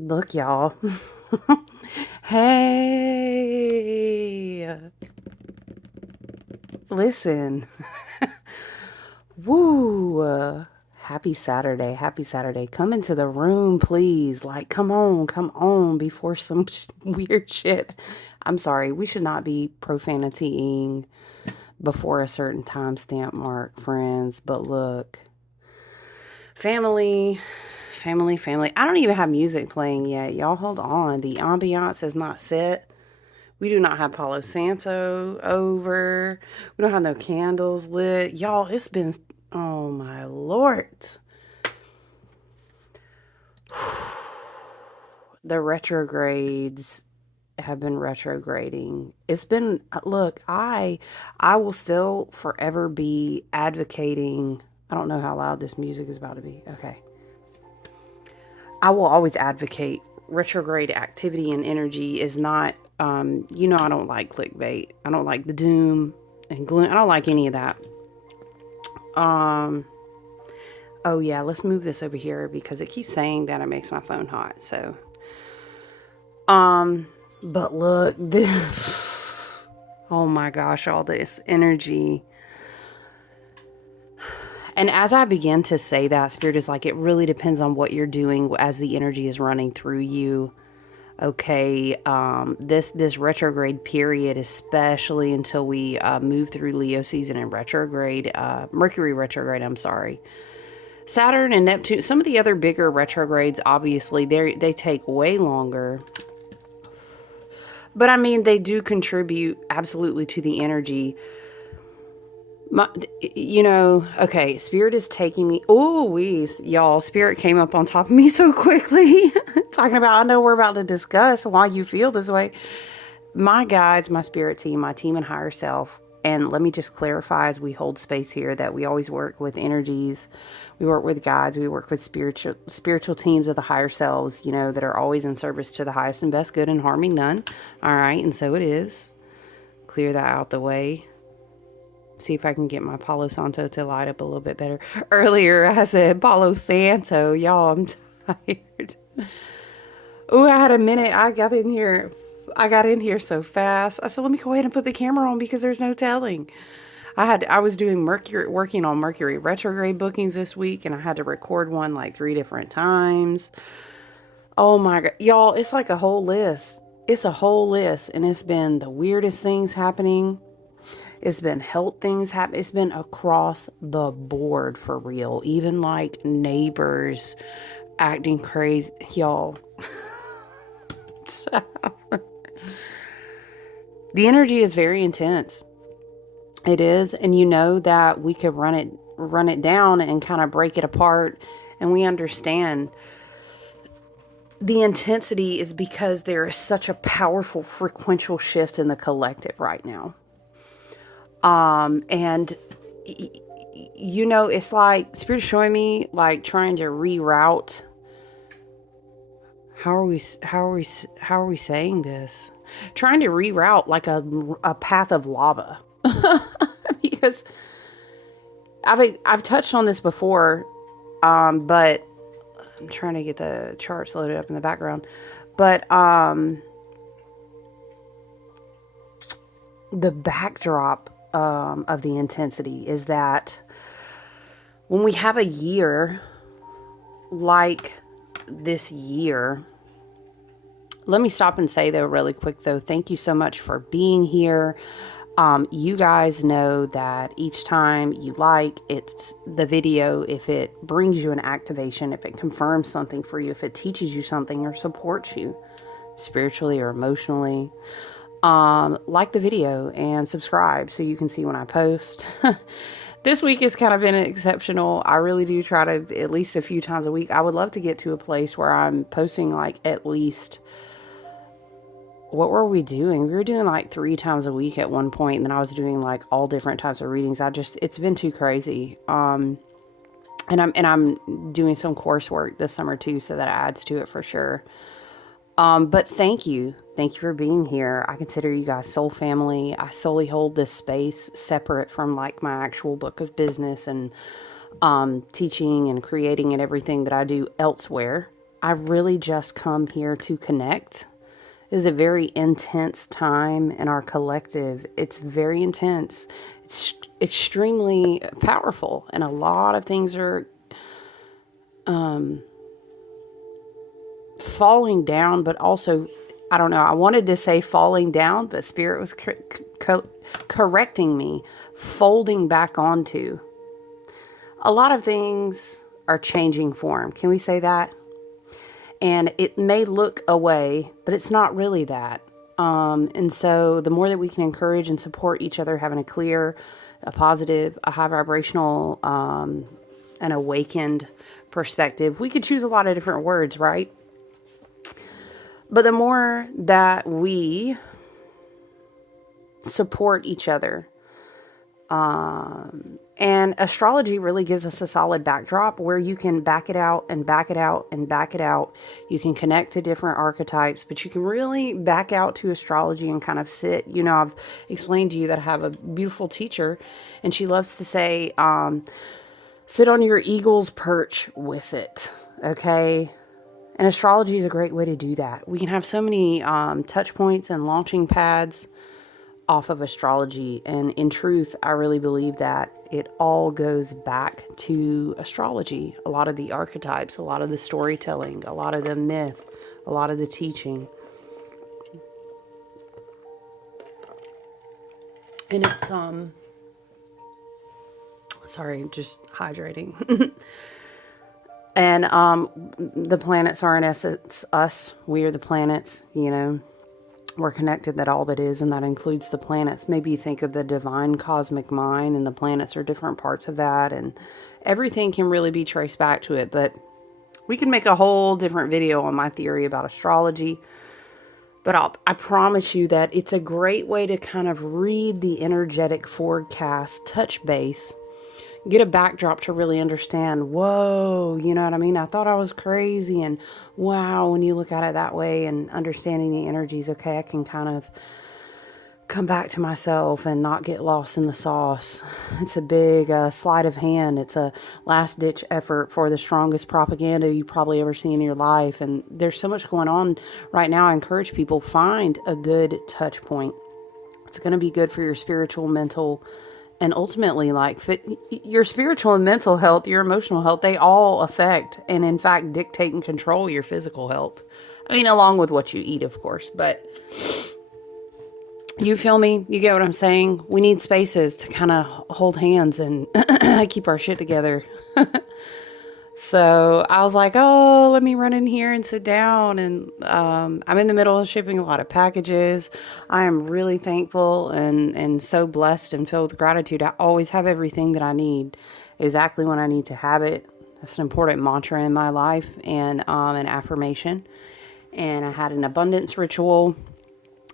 Look, y'all. Hey, listen. Woo. Happy Saturday. Happy Saturday. Come into the room, please. Like, come on before some weird shit. I'm sorry. We should not be profanitying before a certain timestamp mark, friends. But look, family, family. I don't even have music playing yet. Y'all hold on. The ambiance is not set. We do not have Palo Santo over. We don't have no candles lit. Y'all, it's been, oh my Lord. The retrogrades have been retrograding. It's been, look, I will still forever be advocating. I don't know how loud this music is about to be. Okay. I will always advocate retrograde activity and energy is not, I don't like clickbait. I don't like the doom and gloom. I don't like any of that. Um, oh yeah, let's move this over here because it keeps saying that it makes my phone hot. So, um, but look, this, oh my gosh, all this energy. And as I begin to say that, Spirit is like, it really depends on what you're doing as the energy is running through you. Okay, this retrograde period, especially until we move through Leo season and retrograde, Mercury retrograde. I'm sorry, Saturn and Neptune. Some of the other bigger retrogrades, obviously, they take way longer, but I mean they do contribute absolutely to the energy. Okay, Spirit is taking me. Oh, y'all, Spirit came up on top of me so quickly. Talking about, I know we're about to discuss why you feel this way. My guides, my spirit team, my team and higher self. And let me just clarify as we hold space here that we always work with energies. We work with guides. We work with spiritual teams of the higher selves, that are always in service to the highest and best good and harming none. All right. And so it is. Clear that out the way. See if I can get my Palo Santo to light up a little bit better. Earlier, I said Palo Santo. Y'all, I'm tired. Oh, I had a minute. I got in here. I got in here so fast. I said, let me go ahead and put the camera on because there's no telling. I was doing working on Mercury retrograde bookings this week, and I had to record one like 3 different times. Oh my God. Y'all, it's like a whole list. It's a whole list, and it's been the weirdest things happening. It's been health things happen. It's been across the board for real. Even like neighbors acting crazy. Y'all. The energy is very intense. It is, and you know that we could run it down and kind of break it apart, and we understand the intensity is because there is such a powerful frequential shift in the collective right now. And it's like Spirit showing me like trying to reroute. How are we saying this? Trying to reroute like a path of lava. Because I've touched on this before, but I'm trying to get the charts loaded up in the background. But the backdrop of the intensity is that when we have a year like this year, let me stop and say though really quick though, thank you so much for being here. You guys know that each time you like it's the video, if it brings you an activation, if it confirms something for you, if it teaches you something or supports you spiritually or emotionally, like the video and subscribe so you can see when I post. This week has kind of been exceptional. I really do try to at least a few times a week. I would love to get to a place where I'm posting like at least, what were we doing? We were doing like 3 times a week at one point, and then I was doing like all different types of readings. it's been too crazy. And I'm doing some coursework this summer too, so that adds to it for sure. But thank you. Thank you for being here. I consider you guys soul family. I solely hold this space separate from like my actual book of business and teaching and creating and everything that I do elsewhere. I really just come here to connect. It is a very intense time in our collective. It's very intense. It's extremely powerful, and a lot of things are falling down, but also, I don't know. I wanted to say falling down, but Spirit was correcting me, folding back onto. A lot of things are changing form. Can we say that? And it may look away, but it's not really that. And so the more that we can encourage and support each other, having a clear, a positive, a high vibrational, an awakened perspective, we could choose a lot of different words, right? But the more that we support each other, and astrology really gives us a solid backdrop where you can back it out and back it out and back it out. You can connect to different archetypes, but you can really back out to astrology and kind of sit. You know, I've explained to you that I have a beautiful teacher, and she loves to say, sit on your eagle's perch with it. Okay. And astrology is a great way to do that. We can have so many touch points and launching pads off of astrology. And in truth, I really believe that it all goes back to astrology. A lot of the archetypes, a lot of the storytelling, a lot of the myth, a lot of the teaching. And it's, sorry, just hydrating. And the planets are in essence us. We are the planets, you know. We're connected, that all that is, and that includes the planets. Maybe you think of the divine cosmic mind, and the planets are different parts of that, and everything can really be traced back to it. But we can make a whole different video on my theory about astrology. But I promise you that it's a great way to kind of read the energetic forecast, touch base, get a backdrop to really understand, whoa, you know what I mean? I thought I was crazy, and wow, when you look at it that way and understanding the energies, okay, I can kind of come back to myself and not get lost in the sauce. It's a big sleight of hand. It's a last-ditch effort for the strongest propaganda you probably ever see in your life, and there's so much going on right now. I encourage people, find a good touch point. It's going to be good for your spiritual, mental, and ultimately, like, your spiritual and mental health, your emotional health, they all affect and, in fact, dictate and control your physical health. I mean, along with what you eat, of course. But you feel me? You get what I'm saying? We need spaces to kind of hold hands and keep our shit together. So I was like, oh, let me run in here and sit down. And I'm in the middle of shipping a lot of packages. I am really thankful and so blessed and filled with gratitude. I always have everything that I need exactly when I need to have it. That's an important mantra in my life, and an affirmation. And I had an abundance ritual.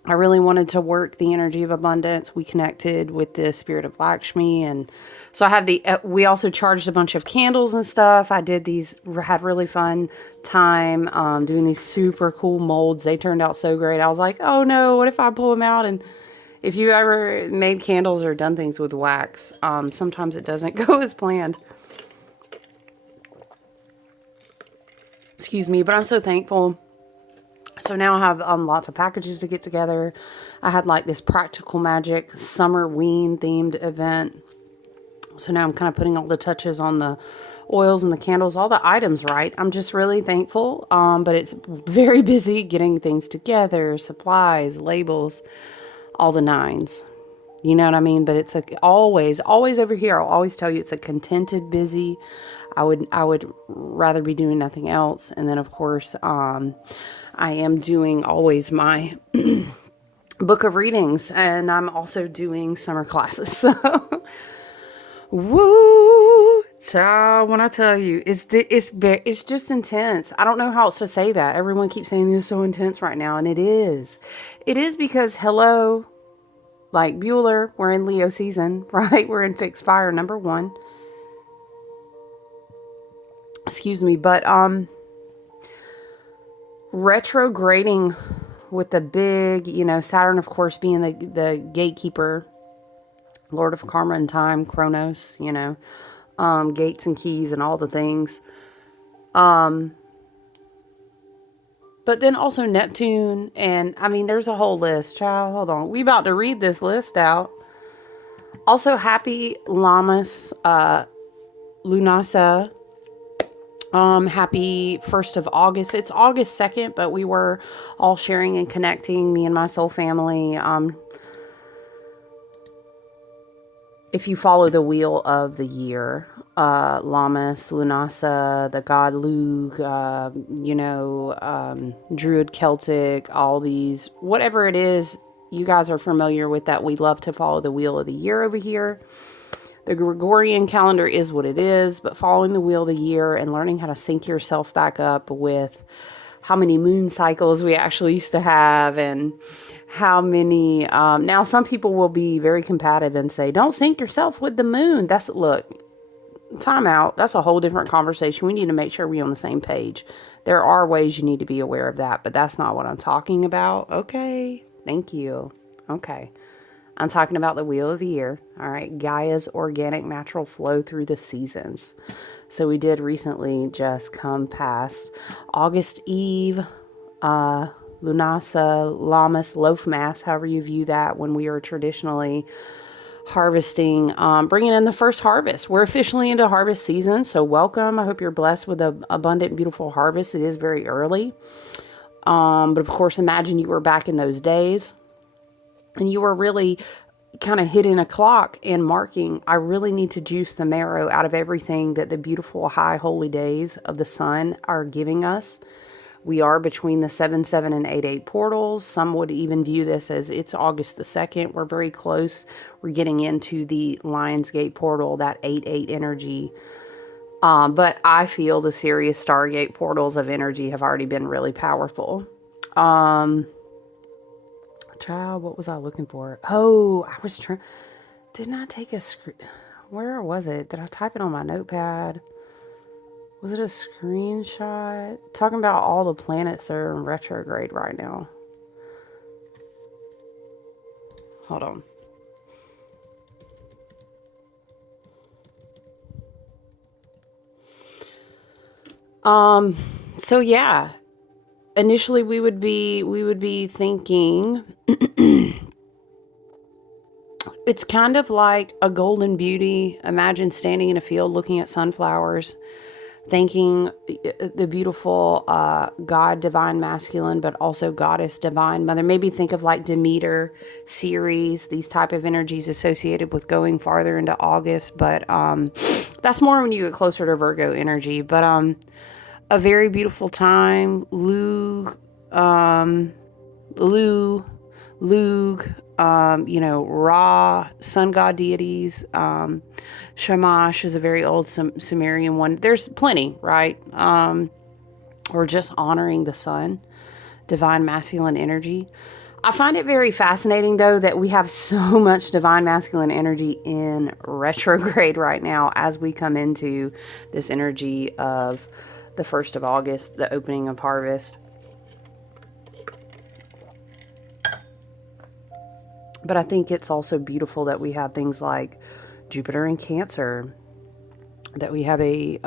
I really wanted to work the energy of abundance. We connected with the spirit of Lakshmi, and so I had we also charged a bunch of candles and stuff. I did these, had really fun time doing these super cool molds. They turned out so great. I was like, oh no, what if I pull them out? And if you ever made candles or done things with wax, sometimes it doesn't go as planned. Excuse me, but I'm so thankful. So now I have lots of packages to get together. I had like this practical magic summer ween themed event. So now I'm kind of putting all the touches on the oils and the candles, all the items, right? I'm just really thankful. But it's very busy getting things together, supplies, labels, all the nines. You know what I mean? But it's always over here. I'll always tell you it's a contented, busy. I would rather be doing nothing else. And then of course, I am doing always my book of readings, and I'm also doing summer classes. So, woo, child, when I tell you, it's just intense. I don't know how else to say that. Everyone keeps saying this is so intense right now, and it is. It is because, hello, like Bueller, we're in Leo season, right? We're in fixed fire, number 1. Excuse me, but retrograding with the big, Saturn, of course, being the gatekeeper, Lord of Karma and Time, Chronos, gates and keys and all the things. But then also Neptune, and I mean, there's a whole list. Child, hold on. We about to read this list out. Also, happy Lamas, Lughnasadh. Happy 1st of August. It's August 2nd, but we were all sharing and connecting, me and my soul family. If you follow the wheel of the year, Lammas, Lughnasadh, the god Lugh, Druid Celtic, all these, whatever it is, you guys are familiar with that. We love to follow the wheel of the year over here. The Gregorian calendar is what it is, but following the wheel of the year and learning how to sync yourself back up with how many moon cycles we actually used to have, and how many, now some people will be very combative and say, don't sync yourself with the moon. Look, time out. That's a whole different conversation. We need to make sure we're on the same page. There are ways you need to be aware of that, but that's not what I'm talking about. Okay. Thank you. Okay. I'm talking about the wheel of the year. All right. Gaia's organic natural flow through the seasons. So we did recently just come past August Eve, Lughnasadh, Lammas, Loaf Mass, however you view that, when we are traditionally harvesting, bringing in the first harvest. We're officially into harvest season, so welcome. I hope you're blessed with an abundant, beautiful harvest. It is very early. But of course, imagine you were back in those days and you were really kind of hitting a clock and marking, I really need to juice the marrow out of everything that the beautiful high holy days of the sun are giving us. We are between the 7-7 and 8-8 portals. Some would even view this as it's August the 2nd. We're very close. We're getting into the Lionsgate portal, that 8-8 energy. But I feel the Sirius Stargate portals of energy have already been really powerful. Child, what was I looking for? Oh, I was trying. Didn't I take a screen? Where was it? Did I type it on my notepad? Was it a screenshot? Talking about all the planets that are in retrograde right now. Hold on. So yeah. Initially we would be thinking it's kind of like a golden beauty. Imagine standing in a field looking at sunflowers, thanking the beautiful God, divine masculine, but also goddess, divine mother. Maybe think of like Demeter, Ceres, these type of energies associated with going farther into August. But that's more when you get closer to Virgo energy. But a very beautiful time. Lugh, Ra, sun god deities. Shamash is a very old Sumerian one. There's plenty, right? We're just honoring the sun, divine masculine energy. I find it very fascinating, though, that we have so much divine masculine energy in retrograde right now as we come into this energy of the 1st of August, the opening of harvest. But I think it's also beautiful that we have things like Jupiter in Cancer, that we have a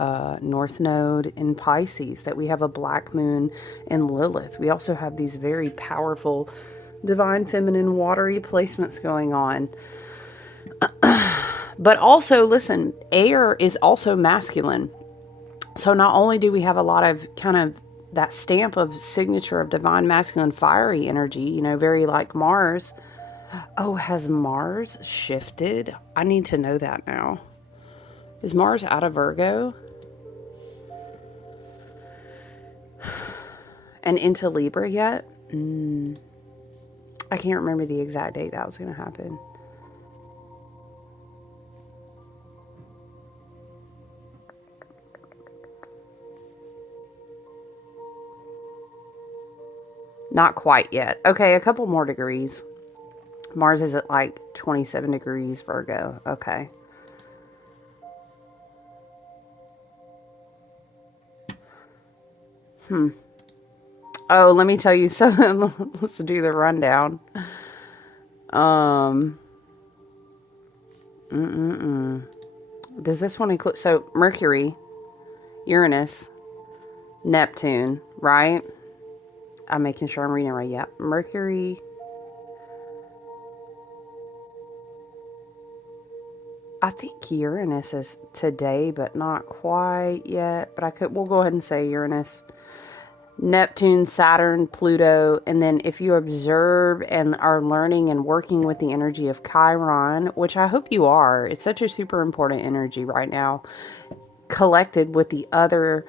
North Node in Pisces, that we have a Black Moon in Lilith. We also have these very powerful divine feminine watery placements going on. But also, listen, air is also masculine. So not only do we have a lot of kind of that stamp of signature of divine masculine fiery energy, very like Mars. Oh, has Mars shifted? I need to know that now. Is Mars out of Virgo? And into Libra yet? I can't remember the exact date that was going to happen. Not quite yet. Okay, a couple more degrees. Mars is at like 27 degrees Virgo. Okay. Oh, let me tell you something. Let's do the rundown. Does this one include... So, Mercury, Uranus, Neptune, right? I'm making sure I'm reading it right. Yeah. Mercury. I think Uranus is today, but not quite yet. But we'll go ahead and say Uranus. Neptune, Saturn, Pluto, and then if you observe and are learning and working with the energy of Chiron, which I hope you are, it's such a super important energy right now, collected with the other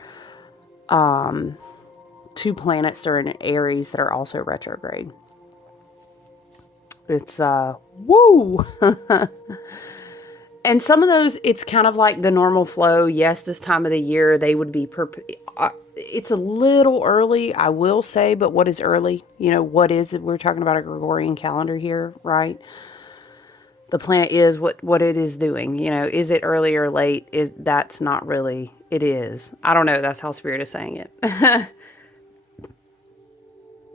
two planets that are in Aries that are also retrograde. It's woo. And some of those, it's kind of like the normal flow. Yes, this time of the year, they would be... it's a little early, I will say, but what is early? You know, what is it? We're talking about a Gregorian calendar here, right? The planet is what it is doing. You know, is it early or late? That's not really... It is. I don't know. That's how Spirit is saying it.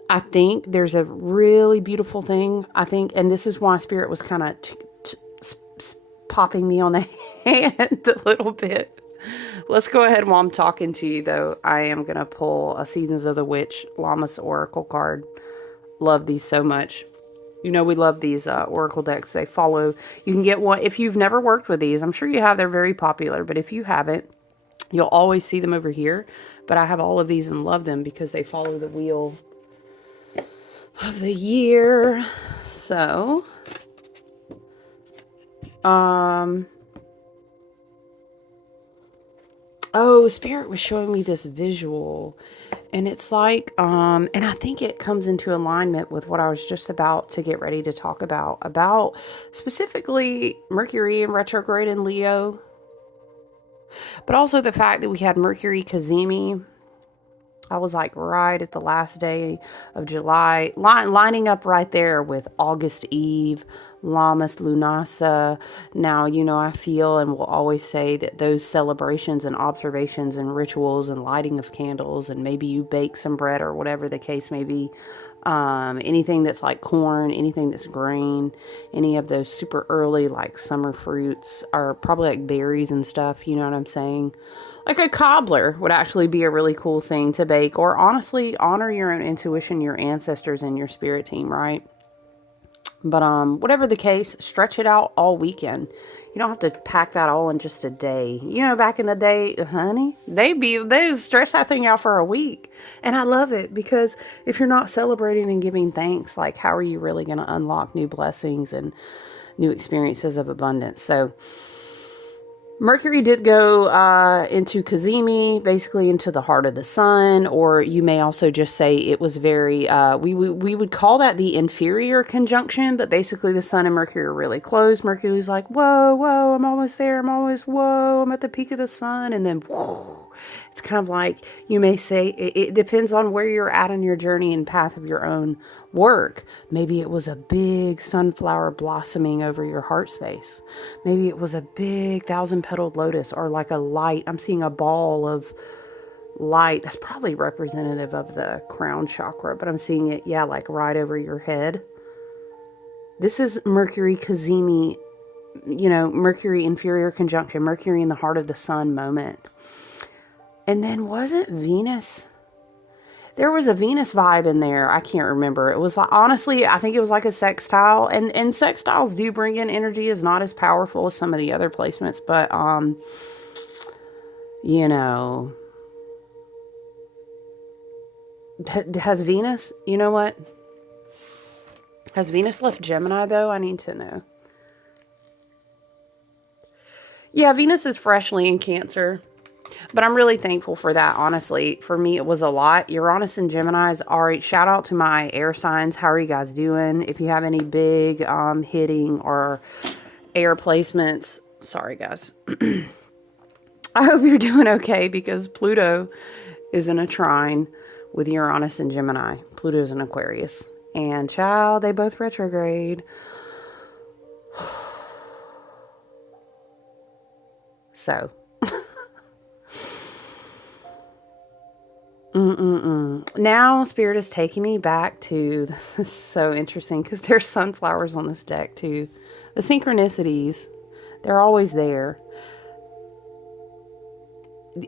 I think there's a really beautiful thing. I think, and this is why Spirit was kind of popping me on the hand a little bit. Let's go ahead while I'm talking to you, though. I am going to pull a Seasons of the Witch Lammas Oracle card. Love these so much. You know, we love these Oracle decks. They follow. You can get one. If you've never worked with these, I'm sure you have. They're very popular. But if you haven't, you'll always see them over here. But I have all of these and love them because they follow the wheel of the year. So... oh, Spirit was showing me this visual, and it's like, and I think it comes into alignment with what I was just about to get ready to talk about specifically Mercury in retrograde in Leo, but also the fact that we had Mercury Cazimi. I was like right at the last day of July, lining up right there with August Eve, Lammas, Lughnasadh. Now, you know, I feel and will always say that those celebrations and observations and rituals and lighting of candles, and maybe you bake some bread or whatever the case may be, anything that's like corn, anything that's grain, any of those super early like summer fruits, are probably like berries and stuff, you know what I'm saying? Like a cobbler would actually be a really cool thing to bake, or honestly honor your own intuition, your ancestors, and your spirit team, right? But whatever the case, stretch it out all weekend. You don't have to pack that all in just a day. You know, back in the day, honey, they stretch that thing out for a week. And I love it because if you're not celebrating and giving thanks, like how are you really going to unlock new blessings and new experiences of abundance? So Mercury did go into Cazimi, basically into the heart of the sun, or you may also just say it was very, we would call that the inferior conjunction, but basically the sun and Mercury are really close. Mercury's like, whoa, I'm almost there. I'm at the peak of the sun. And then, whoa. It's kind of like, you may say, it depends on where you're at on your journey and path of your own work. Maybe it was a big sunflower blossoming over your heart space. Maybe it was a big 1,000-petaled lotus, or like a light. I'm seeing a ball of light. That's probably representative of the crown chakra, but I'm seeing it, yeah, like right over your head. This is Mercury Cazimi, you know, Mercury inferior conjunction, Mercury in the heart of the sun moment. And then wasn't Venus? There was a Venus vibe in there. I can't remember. It was like, honestly, I think it was like a sextile. And sextiles do bring in energy. It's not as powerful as some of the other placements. But, you know, has Venus, you know what? Has Venus left Gemini, though? I need to know. Yeah, Venus is freshly in Cancer. But I'm really thankful for that, honestly. For me, it was a lot. Uranus and Geminis are... Shout out to my air signs. How are you guys doing? If you have any big hitting or air placements... Sorry, guys. I hope you're doing okay, because Pluto is in a trine with Uranus and Gemini. Pluto's in Aquarius. And child, they both retrograde. So... Now Spirit is taking me back to, this is so interesting because there's sunflowers on this deck too. The synchronicities, they're always there.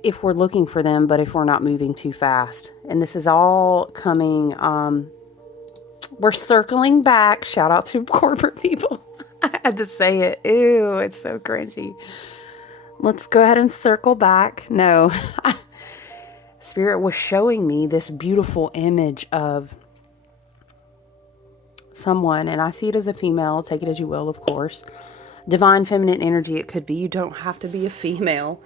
if we're looking for them, but if we're not moving too fast. And this is all coming, we're circling back. Shout out to corporate people. I had to say it. Ew, it's so cringy. Let's go ahead and circle back. No, Spirit was showing me this beautiful image of someone, and I see it as a female. Take it as you will, of course. Divine feminine energy, it could be. You don't have to be a female.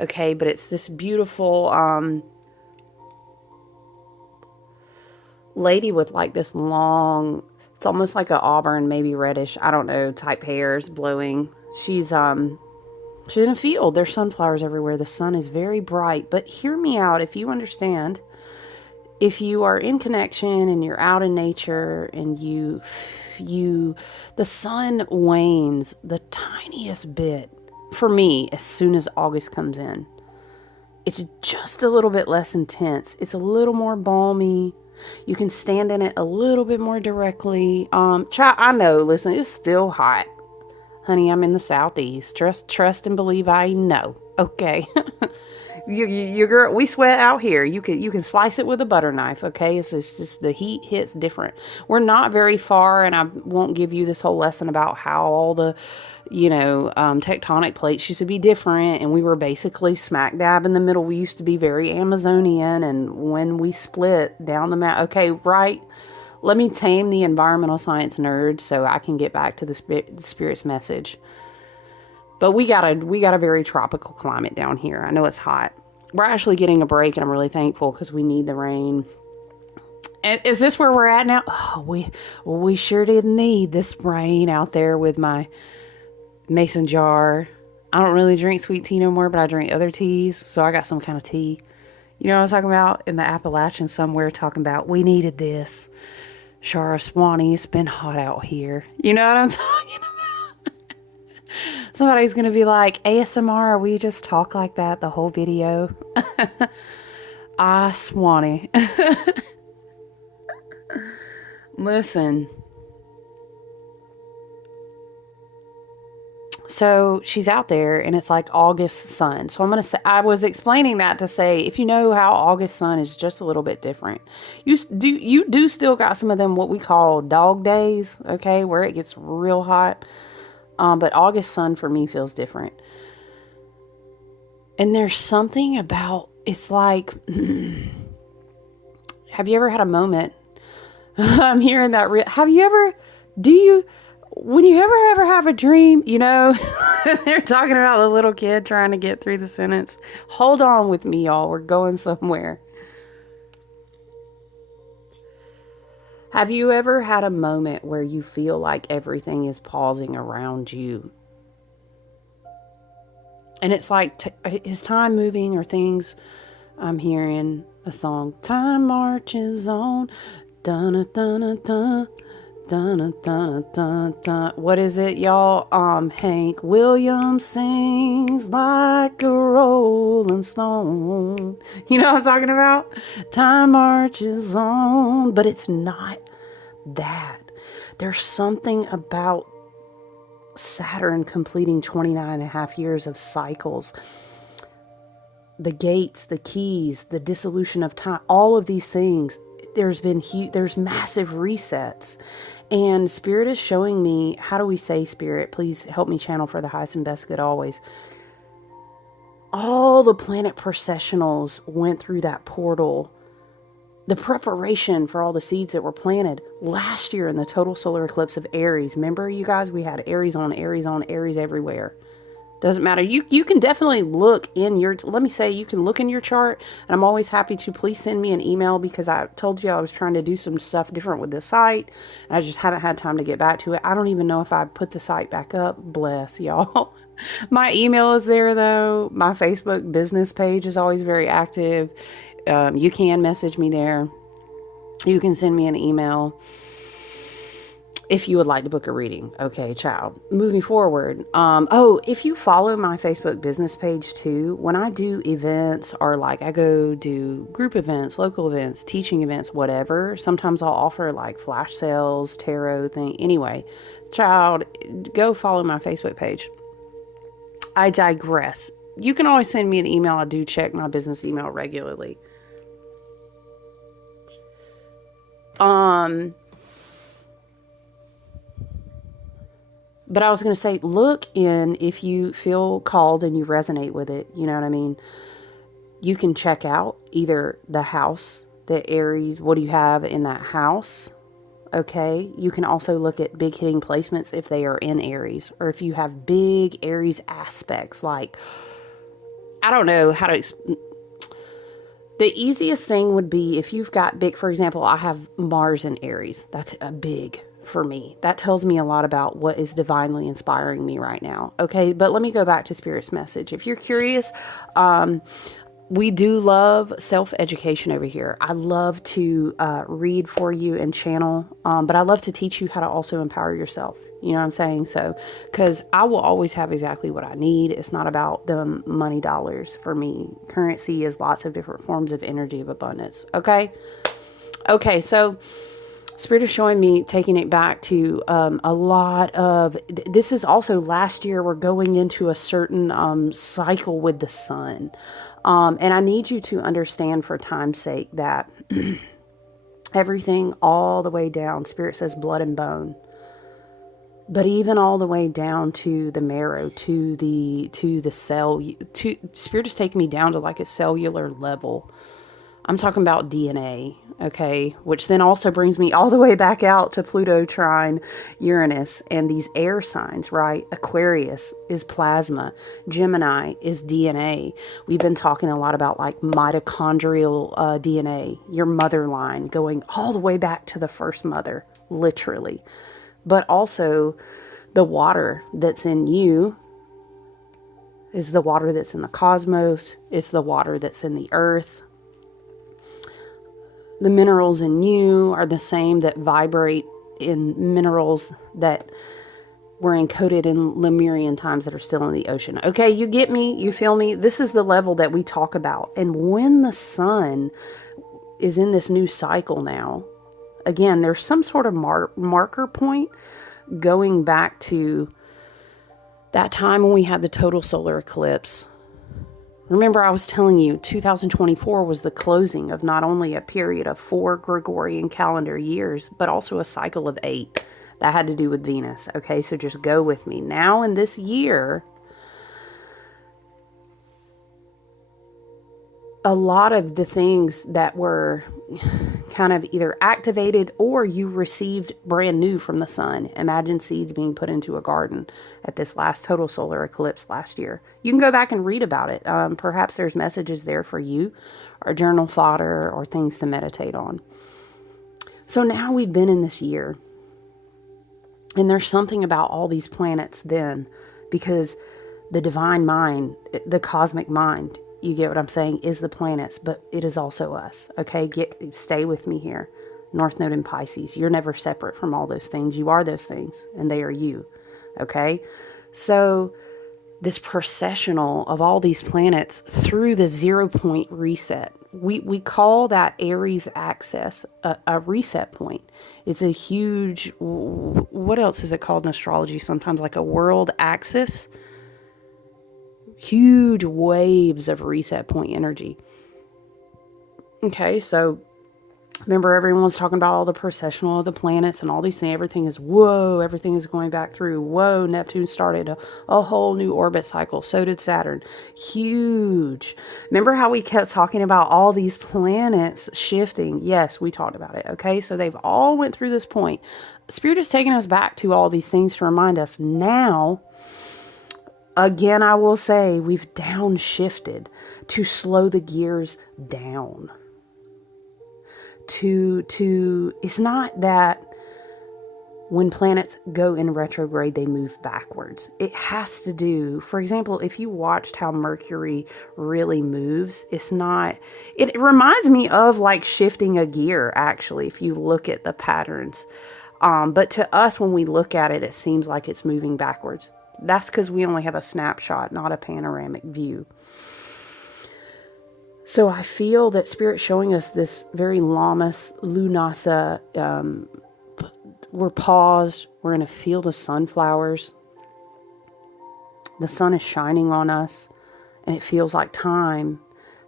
Okay, but it's this beautiful lady with like this long, it's almost like an auburn, maybe reddish, I don't know, type hairs blowing. She's in a field. There's sunflowers everywhere. The sun is very bright. But hear me out. If you understand, if you are in connection and you're out in nature and the sun wanes the tiniest bit for me as soon as August comes in. It's just a little bit less intense. It's a little more balmy. You can stand in it a little bit more directly. I know, listen, it's still hot. Honey, I'm in the southeast. Trust and believe I know. Okay. You girl, we sweat out here. You can slice it with a butter knife, okay? It's just the heat hits different. We're not very far, and I won't give you this whole lesson about how all the, tectonic plates used to be different, and we were basically smack dab in the middle. We used to be very Amazonian, and when we split down the mountain, okay, right? Let me tame the environmental science nerd so I can get back to the Spirit's message. But we got a very tropical climate down here. I know it's hot. We're actually getting a break, and I'm really thankful because we need the rain. And is this where we're at now? Oh, we sure did need this rain out there with my mason jar. I don't really drink sweet tea no more, but I drink other teas. So I got some kind of tea. You know what I'm talking about? In the Appalachians somewhere, talking about we needed this. Shara Swanee, it's been hot out here. You know what I'm talking about? Somebody's going to be like, ASMR, we just talk like that the whole video. Swanee. Listen. So she's out there and it's like August sun. So I'm going to say, I was explaining that to say, if you know how August sun is just a little bit different, you do still got some of them, what we call dog days. Okay. Where it gets real hot. But August sun for me feels different. And there's something about, it's like, have you ever had a moment? I'm hearing that. When you ever have a dream, they're talking about the little kid trying to get through the sentence. Hold on with me, y'all. We're going somewhere. Have you ever had a moment where you feel like everything is pausing around you? And it's like, is time moving or things? I'm hearing a song. Time marches on. Dun dun dun dun dun dun dun. What is it, y'all? Hank Williams sings like a rolling stone. You know what I'm talking about? Time marches on, but it's not that. There's something about Saturn completing 29 and a half years of cycles. The gates, the keys, the dissolution of time, all of these things. There's massive resets. And Spirit is showing me, how do we say, Spirit? Please help me channel for the highest and best good always. All the planet processionals went through that portal. The preparation for all the seeds that were planted last year in the total solar eclipse of Aries. Remember, you guys, we had Aries on, Aries everywhere. Doesn't matter. You can definitely look in your, let me say, you can look in your chart. And I'm always happy to please send me an email, because I told you I was trying to do some stuff different with the site. And I just haven't had time to get back to it. I don't even know if I put the site back up. Bless y'all. My email is there though. My Facebook business page is always very active. You can message me there. You can send me an email if you would like to book a reading. Okay, child. Moving forward. If you follow my Facebook business page too, when I do events, or like I go do group events, local events, teaching events, whatever, sometimes I'll offer like flash sales, tarot thing. Anyway, child, go follow my Facebook page. I digress. you can always send me an email. I do check my business email regularly. But I was going to say, look in if you feel called and you resonate with it. You know what I mean? You can check out either the house, the Aries, what do you have in that house? Okay. You can also look at big hitting placements if they are in Aries, or if you have big Aries aspects, like, I don't know how to. The easiest thing would be if you've got big, for example, I have Mars in Aries. That's a big for me. That tells me a lot about what is divinely inspiring me right now. Okay, but let me go back to Spirit's message. If you're curious, we do love self-education over here. I love to read for you and channel, but I love to teach you how to also empower yourself. You know what I'm saying? So, because I will always have exactly what I need. It's not about the money dollars for me. Currency is lots of different forms of energy of abundance. Okay? Okay, so Spirit is showing me taking it back to a lot of, this is also last year, we're going into a certain cycle with the sun. And I need you to understand for time's sake that everything all the way down, Spirit says blood and bone, but even all the way down to the marrow, to the cell, Spirit is taking me down to like a cellular level. I'm talking about DNA, okay? Which then also brings me all the way back out to Pluto trine Uranus and these air signs, right? Aquarius is plasma. Gemini is DNA. We've been talking a lot about like mitochondrial DNA, your mother line, going all the way back to the first mother, literally. But also the water that's in you is the water that's in the cosmos. It's the water that's in the earth. The minerals in you are the same that vibrate in minerals that were encoded in Lemurian times that are still in the ocean. Okay, you get me? You feel me? This is the level that we talk about. And when the sun is in this new cycle now, again, there's some sort of marker point going back to that time when we had the total solar eclipse. Remember, I was telling you, 2024 was the closing of not only a period of 4 Gregorian calendar years, but also a cycle of 8 that had to do with Venus. Okay, so just go with me. Now in this year, a lot of the things that were kind of either activated or you received brand new from the sun. Imagine seeds being put into a garden at this last total solar eclipse last year. You can go back and read about it. Perhaps there's messages there for you, or journal fodder, or things to meditate on. So now we've been in this year, and there's something about all these planets then, because the divine mind, the cosmic mind, you get what I'm saying, is the planets, but it is also us. Okay, stay with me here. North Node in Pisces. You're never separate from all those things. You are those things, and they are you. Okay, so this processional of all these planets through the 0 point reset. We call that Aries axis a reset point. It's a huge, what else is it called in astrology? Sometimes like a world axis. Huge waves of reset point energy. Okay, so remember everyone's talking about all the processional of the planets and all these things. Everything is, whoa, everything is going back through. Whoa, Neptune started a whole new orbit cycle. So did Saturn. Huge. Remember how we kept talking about all these planets shifting? Yes, we talked about it. Okay, so they've all went through this point. Spirit is taking us back to all these things to remind us now. Again, I will say we've downshifted to slow the gears down. It's not that when planets go in retrograde, they move backwards. It has to do, for example, if you watched how Mercury really moves, it reminds me of like shifting a gear, actually, if you look at the patterns. But to us, when we look at it, it seems like it's moving backwards. That's because we only have a snapshot, not a panoramic view. So I feel that Spirit's showing us this very Lughnasadh. We're paused. We're in a field of sunflowers. The sun is shining on us. and it feels like time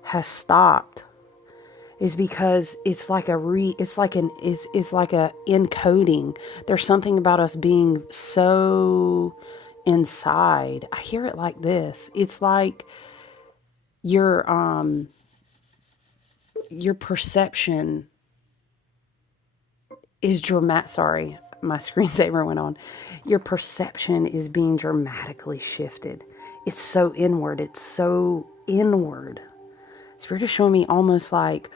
has stopped, is because it's like it's like a encoding. There's something about us being so inside. I hear it like this. It's like your perception is dramatic. Sorry, my screensaver went on. Your perception is being dramatically shifted. It's so inward. It's so inward. Spirit is showing me almost like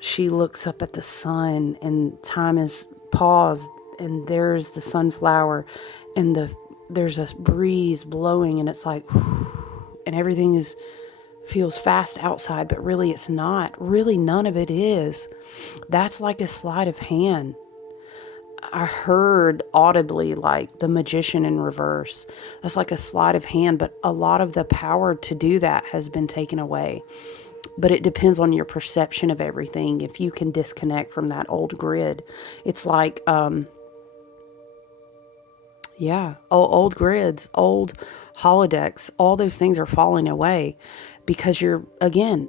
she looks up at the sun and time is paused, and there's the sunflower, and there's a breeze blowing, and it's like, and everything feels fast outside, but really it's not. Really, none of it is. That's like a sleight of hand. I heard audibly like the magician in reverse. That's like a sleight of hand, but a lot of the power to do that has been taken away. But it depends on your perception of everything. If you can disconnect from that old grid, it's like, old grids, old holodecks, all those things are falling away because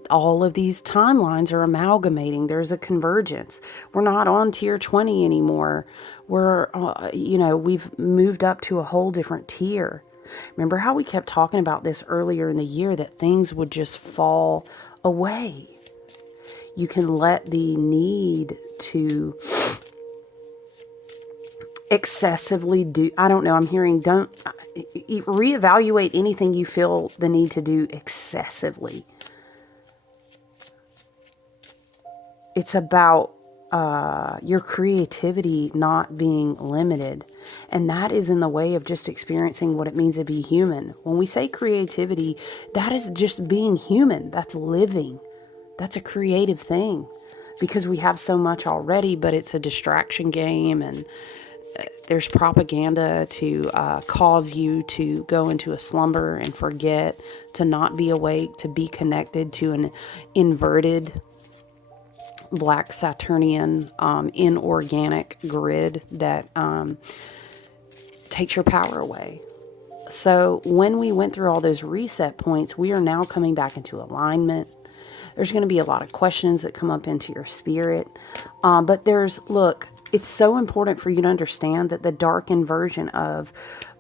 all of these timelines are amalgamating. There's a convergence. We're not on tier 20 anymore. We've moved up to a whole different tier. Remember how we kept talking about this earlier in the year, that things would just fall away. You can let the need to excessively do, I don't know, I'm hearing, don't reevaluate anything you feel the need to do excessively. It's about your creativity not being limited. And that is in the way of just experiencing what it means to be human. When we say creativity, that is just being human. That's living. That's a creative thing, because we have so much already, but it's a distraction game, and there's propaganda to cause you to go into a slumber and forget, to not be awake, to be connected to an inverted black Saturnian inorganic grid that takes your power away. So when we went through all those reset points, we are now coming back into alignment. There's going to be a lot of questions that come up into your spirit. But it's so important for you to understand that the dark inversion of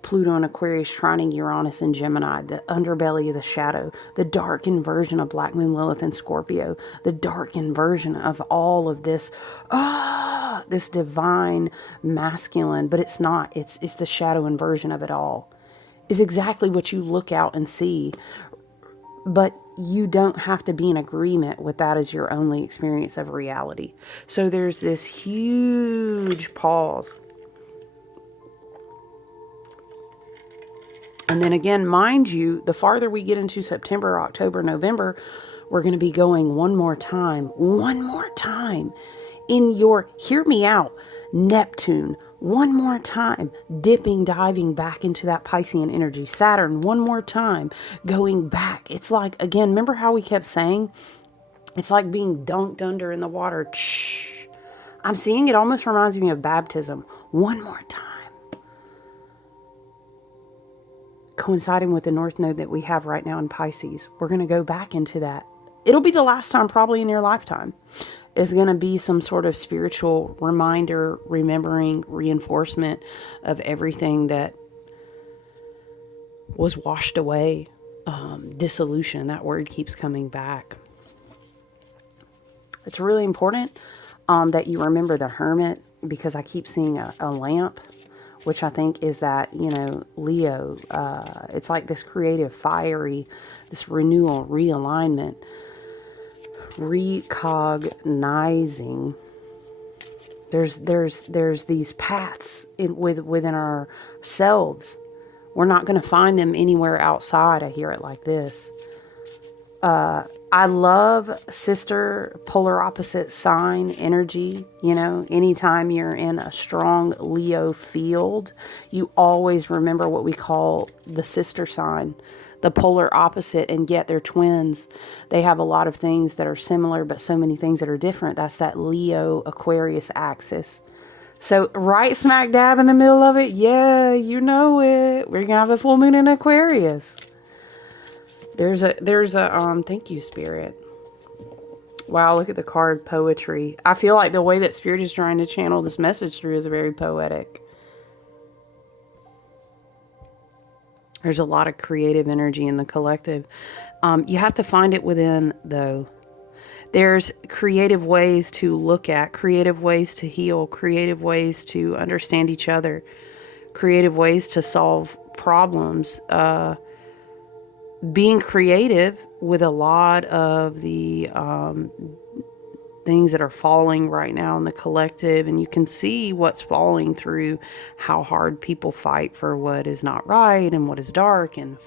Pluto and Aquarius trining Uranus and Gemini, the underbelly of the shadow, the dark inversion of Black Moon Lilith and Scorpio, the dark inversion of all of this, this divine masculine, but it's not, it's the shadow inversion of it all, is exactly what you look out and see. But you don't have to be in agreement with that as your only experience of reality. So there's this huge pause. And then again, mind you, the farther we get into September, October, November, we're going to be going one more time in your, hear me out, Neptune, one more time, diving back into that Piscean energy. Saturn, one more time, going back. It's like, again, remember how we kept saying, it's like being dunked under in the water. I'm seeing it almost reminds me of baptism. One more time. Coinciding with the North Node that we have right now in Pisces. We're going to go back into that. It'll be the last time probably in your lifetime. Is going to be some sort of spiritual reminder, remembering, reinforcement of everything that was washed away. Dissolution, that word keeps coming back. It's really important that you remember the Hermit, because I keep seeing a lamp, which I think is that, Leo. It's like this creative, fiery, this renewal, realignment, recognizing. There's these paths within ourselves. We're not going to find them anywhere outside. I hear it like this. I love sister polar opposite sign energy. Anytime you're in a strong Leo field, you always remember what we call the sister sign, the polar opposite, and yet they're twins. They have a lot of things that are similar, but so many things that are different. That's that Leo Aquarius axis. So right smack dab in the middle of it, yeah, you know it. We're going to have the full moon in Aquarius. Thank you, Spirit. Wow, look at the card poetry. I feel like the way that Spirit is trying to channel this message through is very poetic. There's a lot of creative energy in the collective. You have to find it within, though. There's creative ways to look at, creative ways to heal, creative ways to understand each other, creative ways to solve problems. Being creative with a lot of the things that are falling right now in the collective, and you can see what's falling through how hard people fight for what is not right and what is dark and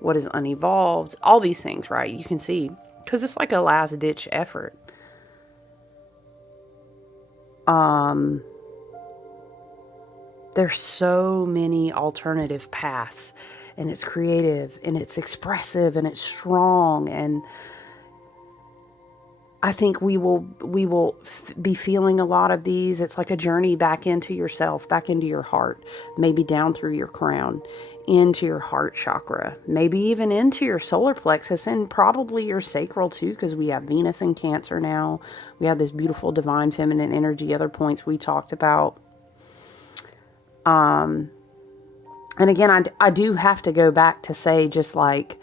what is unevolved, all these things, right? You can see, because it's like a last ditch effort. There's so many alternative paths, and it's creative and it's expressive and it's strong, and I think we will be feeling a lot of these. It's like a journey back into yourself, back into your heart, maybe down through your crown, into your heart chakra, maybe even into your solar plexus, and probably your sacral too, because we have Venus in Cancer now. We have this beautiful divine feminine energy, other points we talked about. And again, I do have to go back to say, just like,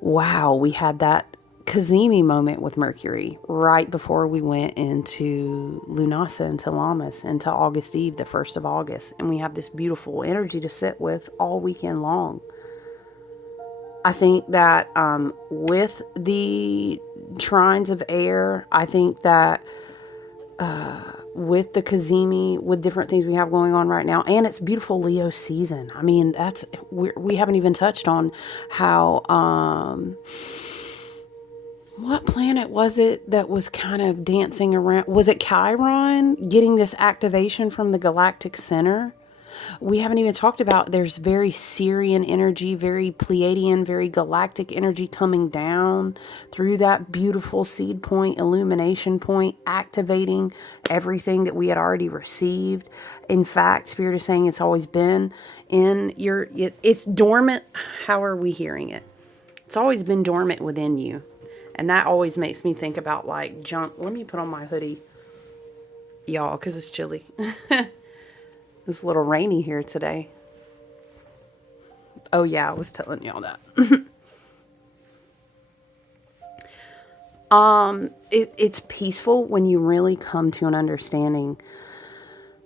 wow, we had that Kazemi moment with Mercury right before we went into Lughnasadh, into Lammas, into August Eve, the 1st of August. And we have this beautiful energy to sit with all weekend long. I think that with the trines of air, I think that with the Kazemi, with different things we have going on right now, and it's beautiful Leo season. I mean, we haven't even touched on how... what planet was it that was kind of dancing around? Was it Chiron getting this activation from the galactic center? We haven't even talked about, there's very Syrian energy, very Pleiadian, very galactic energy coming down through that beautiful seed point, illumination point, activating everything that we had already received. In fact, Spirit is saying it's always been in it's dormant. How are we hearing it? It's always been dormant within you. And that always makes me think about like junk. Let me put on my hoodie, y'all, because it's chilly. It's a little rainy here today. Oh yeah, I was telling y'all that. It's peaceful when you really come to an understanding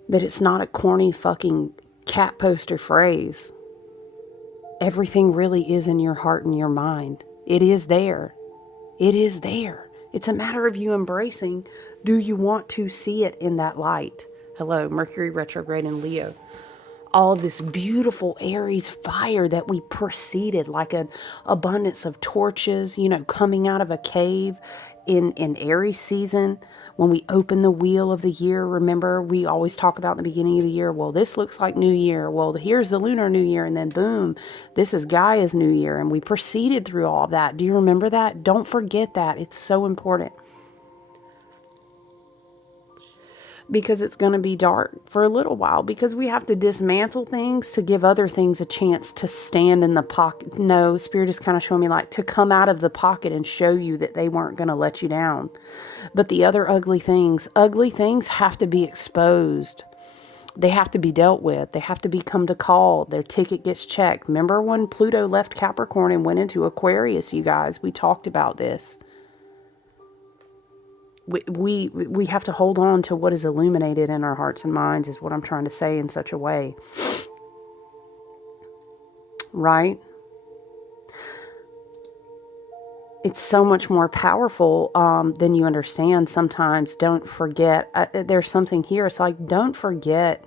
that it's not a corny fucking cat poster phrase. Everything really is in your heart and your mind. It is there. It is there. It's a matter of you embracing. Do you want to see it in that light? Hello, Mercury retrograde in Leo. All this beautiful Aries fire that we preceded, like an abundance of torches, coming out of a cave in Aries season. When we open the wheel of the year, remember, we always talk about in the beginning of the year, well, this looks like New Year. Well, here's the Lunar New Year. And then boom, this is Gaia's New Year. And we proceeded through all of that. Do you remember that? Don't forget that. It's so important. Because it's going to be dark for a little while, because we have to dismantle things to give other things a chance to stand in the pocket. No, Spirit is kind of showing me like to come out of the pocket and show you that they weren't going to let you down. But the other ugly things have to be exposed. They have to be dealt with. They have to be come to call. Their ticket gets checked. Remember when Pluto left Capricorn and went into Aquarius, you guys? We talked about this. We have to hold on to what is illuminated in our hearts and minds, is what I'm trying to say in such a way. Right? It's so much more powerful than you understand sometimes. Don't forget. There's something here. It's like, don't forget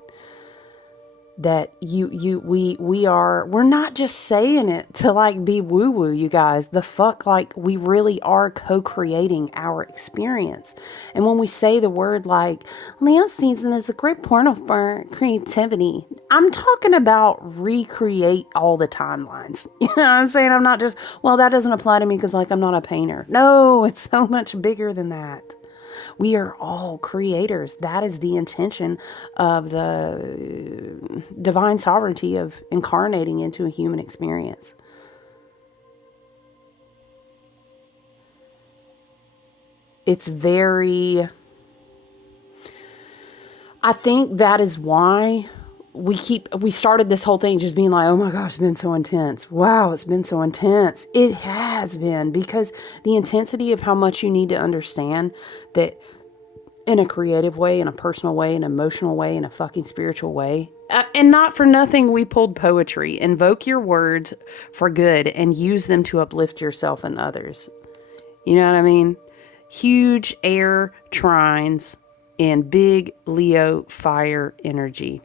that we're not just saying it to like be woo woo, you guys. The fuck, like, we really are co-creating our experience. And when we say the word like Leo season is a great portal for creativity, I'm talking about recreate all the timelines. You know what I'm saying? I'm not just, well, that doesn't apply to me because like I'm not a painter. No, it's so much bigger than that. We are all creators. That is the intention of the divine sovereignty of incarnating into a human experience. It's very, I think that is why we started this whole thing just being like, oh my gosh, it's been so intense. Wow, it's been so intense. It has been, because the intensity of how much you need to understand that in a creative way, in a personal way, in an emotional way, in a fucking spiritual way. And not for nothing, we pulled poetry. Invoke your words for good and use them to uplift yourself and others. You know what I mean? Huge air trines and big Leo fire energy.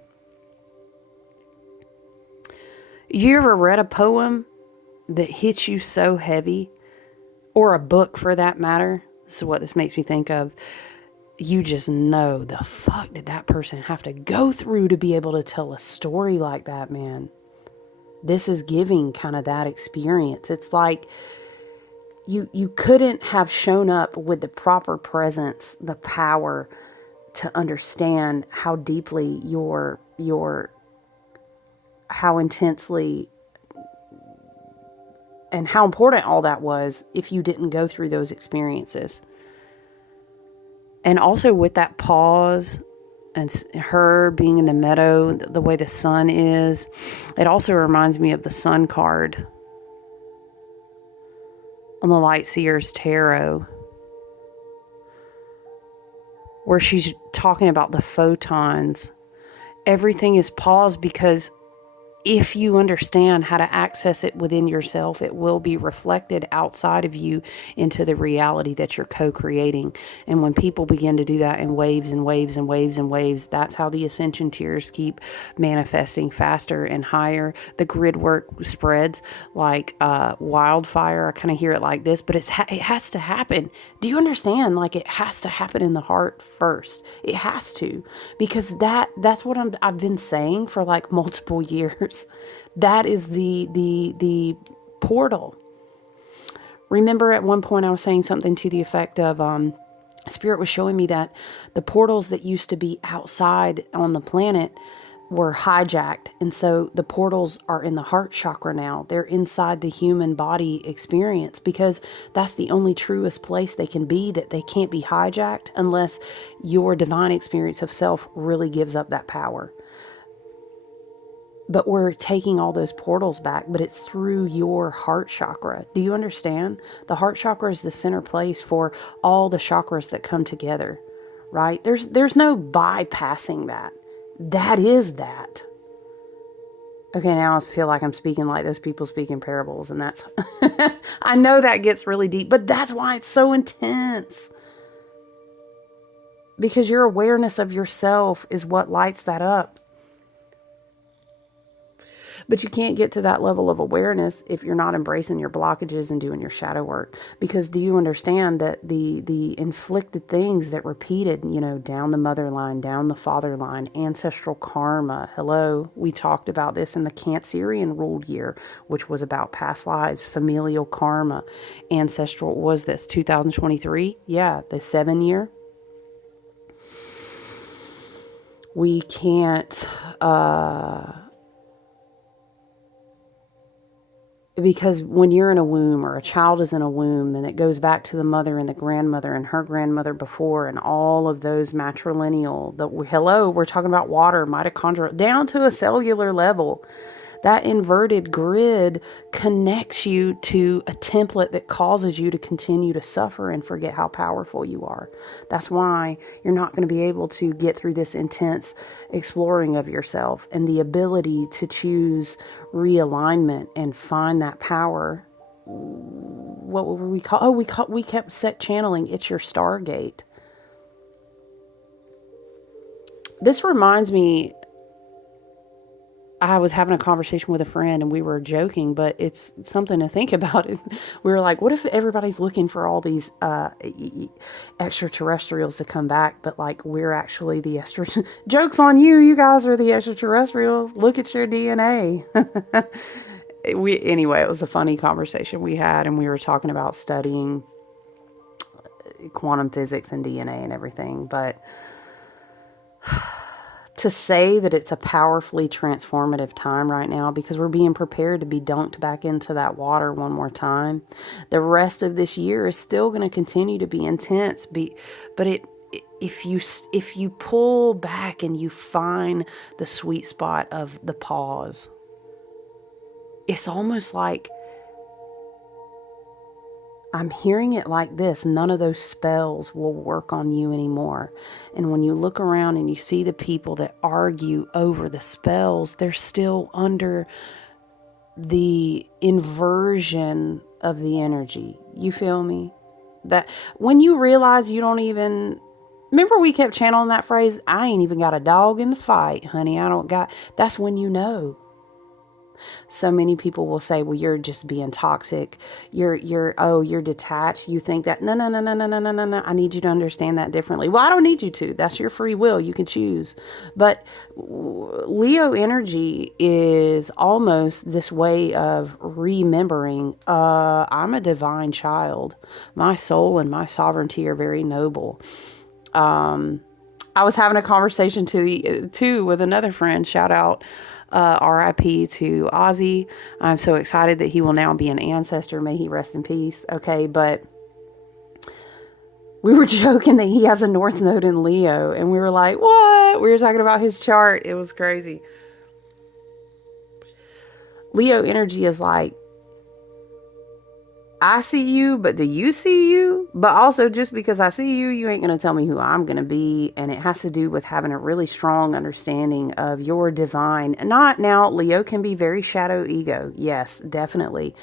You ever read a poem that hits you so heavy, or a book for that matter? This is what this makes me think of. You just know, the fuck did that person have to go through to be able to tell a story like that, man? This is giving kind of that experience. It's like you couldn't have shown up with the proper presence, the power to understand how deeply how intensely and how important all that was if you didn't go through those experiences. And also with that pause and her being in the meadow, the way the sun is, it also reminds me of the sun card on the Light Seer's Tarot, where she's talking about the photons. Everything is paused because if you understand how to access it within yourself, it will be reflected outside of you into the reality that you're co-creating. And when people begin to do that in waves and waves and waves and waves, that's how the ascension tiers keep manifesting faster and higher. The grid work spreads like wildfire. I kind of hear it like this, but it has to happen. Do you understand? Like, it has to happen in the heart first. It has to, because that's what I've been saying for like multiple years. That is the portal. Remember at one point I was saying something to the effect of Spirit was showing me that the portals that used to be outside on the planet were hijacked, and so the portals are in the heart chakra now. They're inside the human body experience, because that's the only truest place they can be, that they can't be hijacked unless your divine experience of self really gives up that power. But we're taking all those portals back, but it's through your heart chakra. Do you understand? The heart chakra is the center place for all the chakras that come together, right? There's no bypassing that. That is that. Okay, now I feel like I'm speaking like those people speak in parables, and that's, I know that gets really deep, but that's why it's so intense. Because your awareness of yourself is what lights that up. But you can't get to that level of awareness if you're not embracing your blockages and doing your shadow work. Because do you understand that the inflicted things that repeated, down the mother line, down the father line, ancestral karma. Hello, we talked about this in the Cancerian ruled year, which was about past lives, familial karma, ancestral. What was this, 2023? Yeah, the 7 year. We can't, because when you're in a womb, or a child is in a womb, and it goes back to the mother and the grandmother and her grandmother before, and all of those matrilineal, we're talking about water, mitochondria, down to a cellular level. That inverted grid connects you to a template that causes you to continue to suffer and forget how powerful you are. That's why you're not going to be able to get through this intense exploring of yourself, and the ability to choose realignment and find that power. What were we call? We kept set channeling. It's your Stargate. This reminds me, I was having a conversation with a friend and we were joking, but it's something to think about. We were like, what if everybody's looking for all these extraterrestrials to come back, but like we're actually the joke's on you. You guys are the extraterrestrials. Look at your DNA. Anyway, it was a funny conversation we had, and we were talking about studying quantum physics and DNA and everything, but to say that it's a powerfully transformative time right now, because we're being prepared to be dunked back into that water one more time. The rest of this year is still going to continue to be intense, but if you pull back and you find the sweet spot of the pause, it's almost like, I'm hearing it like this: none of those spells will work on you anymore. And when you look around and you see the people that argue over the spells, they're still under the inversion of the energy. You feel me? That when you realize you don't even... Remember we kept channeling that phrase, I ain't even got a dog in the fight, honey. I don't got... That's when you know. So many people will say, well, you're just being toxic. You're detached. You think that, no, no, no, no, no, no, no, no, no. I need you to understand that differently. Well, I don't need you to. That's your free will. You can choose. But Leo energy is almost this way of remembering, I'm a divine child. My soul and my sovereignty are very noble. I was having a conversation too with another friend. Shout out, RIP to Ozzy. I'm so excited that he will now be an ancestor. May he rest in peace. Okay, but we were joking that he has a North Node in Leo, and we were like, what? We were talking about his chart. It was crazy. Leo energy is like, I see you, but do you see you? But also, just because I see you, you ain't going to tell me who I'm going to be. And it has to do with having a really strong understanding of your divine. Not now, Leo can be very shadow ego. Yes, definitely.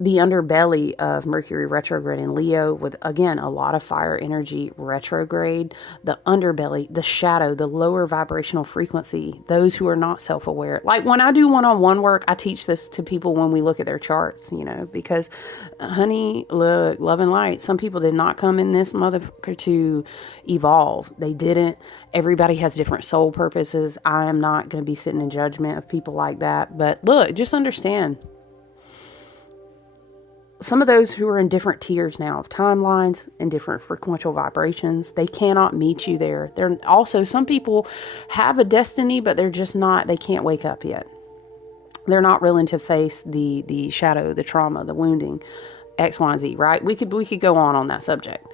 The underbelly of Mercury retrograde in Leo, with, again, a lot of fire energy retrograde. The underbelly, the shadow, the lower vibrational frequency, those who are not self-aware. Like when I do one-on-one work, I teach this to people when we look at their charts, because, honey, look, love and light. Some people did not come in this motherfucker to evolve. They didn't. Everybody has different soul purposes. I am not going to be sitting in judgment of people like that. But look, just understand, some of those who are in different tiers now of timelines and different frequential vibrations, they cannot meet you there. They're also, some people have a destiny, but they're just not, they can't wake up yet. They're not willing to face the shadow, the trauma, the wounding, X, Y, and Z, right? We could go on that subject.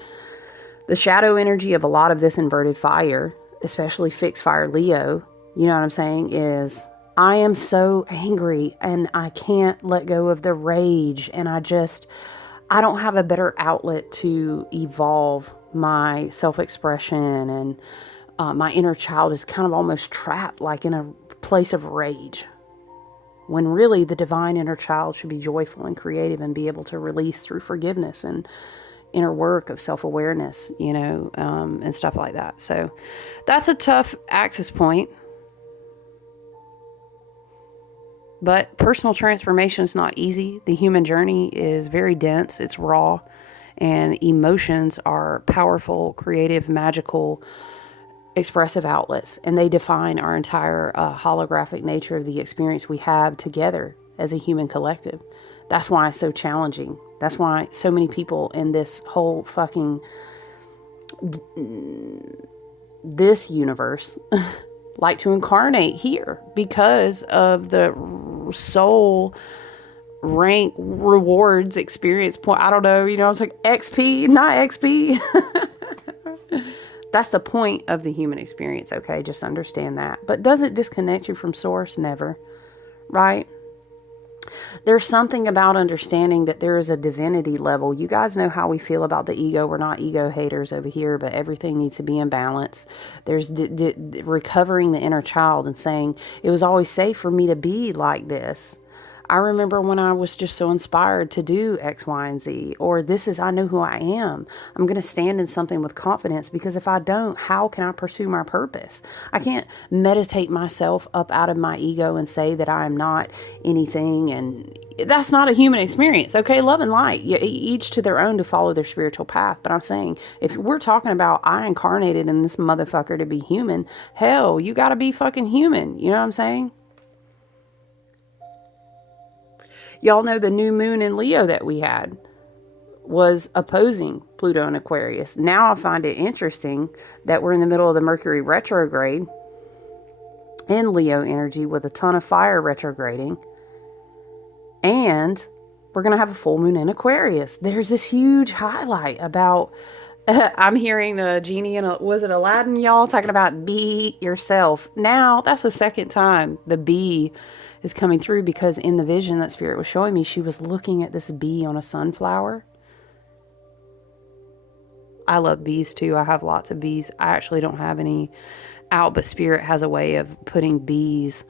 The shadow energy of a lot of this inverted fire, especially fixed fire Leo, you know what I'm saying, is, I am so angry and I can't let go of the rage, and I don't have a better outlet to evolve my self-expression, and my inner child is kind of almost trapped, like in a place of rage, when really the divine inner child should be joyful and creative and be able to release through forgiveness and inner work of self-awareness, and stuff like that. So that's a tough axis point. But personal transformation is not easy. The human journey is very dense. It's raw. And emotions are powerful, creative, magical, expressive outlets. And they define our entire holographic nature of the experience we have together as a human collective. That's why it's so challenging. That's why so many people in this whole fucking... this universe... like to incarnate here, because of the soul rank rewards experience point. I don't know, I'm like XP, not XP. That's the point of the human experience. Okay, just understand that. But does it disconnect you from source? Never, right? There's something about understanding that there is a divinity level. You guys know how we feel about the ego. We're not ego haters over here, but everything needs to be in balance. There's recovering the inner child and saying, it was always safe for me to be like this. I remember when I was just so inspired to do X, Y, and Z, or I know who I am. I'm going to stand in something with confidence, because if I don't, how can I pursue my purpose? I can't meditate myself up out of my ego and say that I am not anything. And that's not a human experience. Okay. Love and light, each to their own to follow their spiritual path. But I'm saying, if we're talking about I incarnated in this motherfucker to be human, hell, you got to be fucking human. You know what I'm saying? Y'all know the new moon in Leo that we had. was opposing Pluto and Aquarius. Now I find it interesting that we're in the middle of the Mercury retrograde in Leo energy with a ton of fire retrograding. And we're going to have a full moon in Aquarius. There's this huge highlight about, I'm hearing the genie in, was it Aladdin, y'all, talking about be yourself. Now, that's the second time the bee is coming through, because in the vision that Spirit was showing me, she was looking at this bee on a sunflower. I love bees too. I have lots of bees. I actually don't have any out, but Spirit has a way of putting bees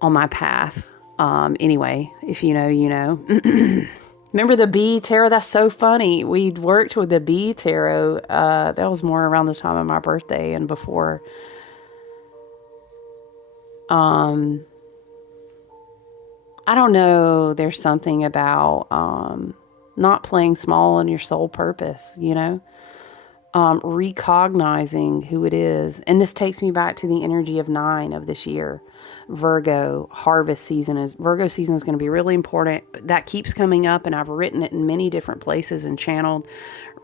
on my path. Anyway, if you know, you know. Remember the bee tarot? That's so funny. We'd worked with the bee tarot. That was more around the time of my birthday and before. I don't know. There's something about not playing small in your soul purpose, you know? Recognizing who it is. And this takes me back to the energy of 9 of this year. Virgo harvest season Virgo season is going to be really important. That keeps coming up, and I've written it in many different places and channeled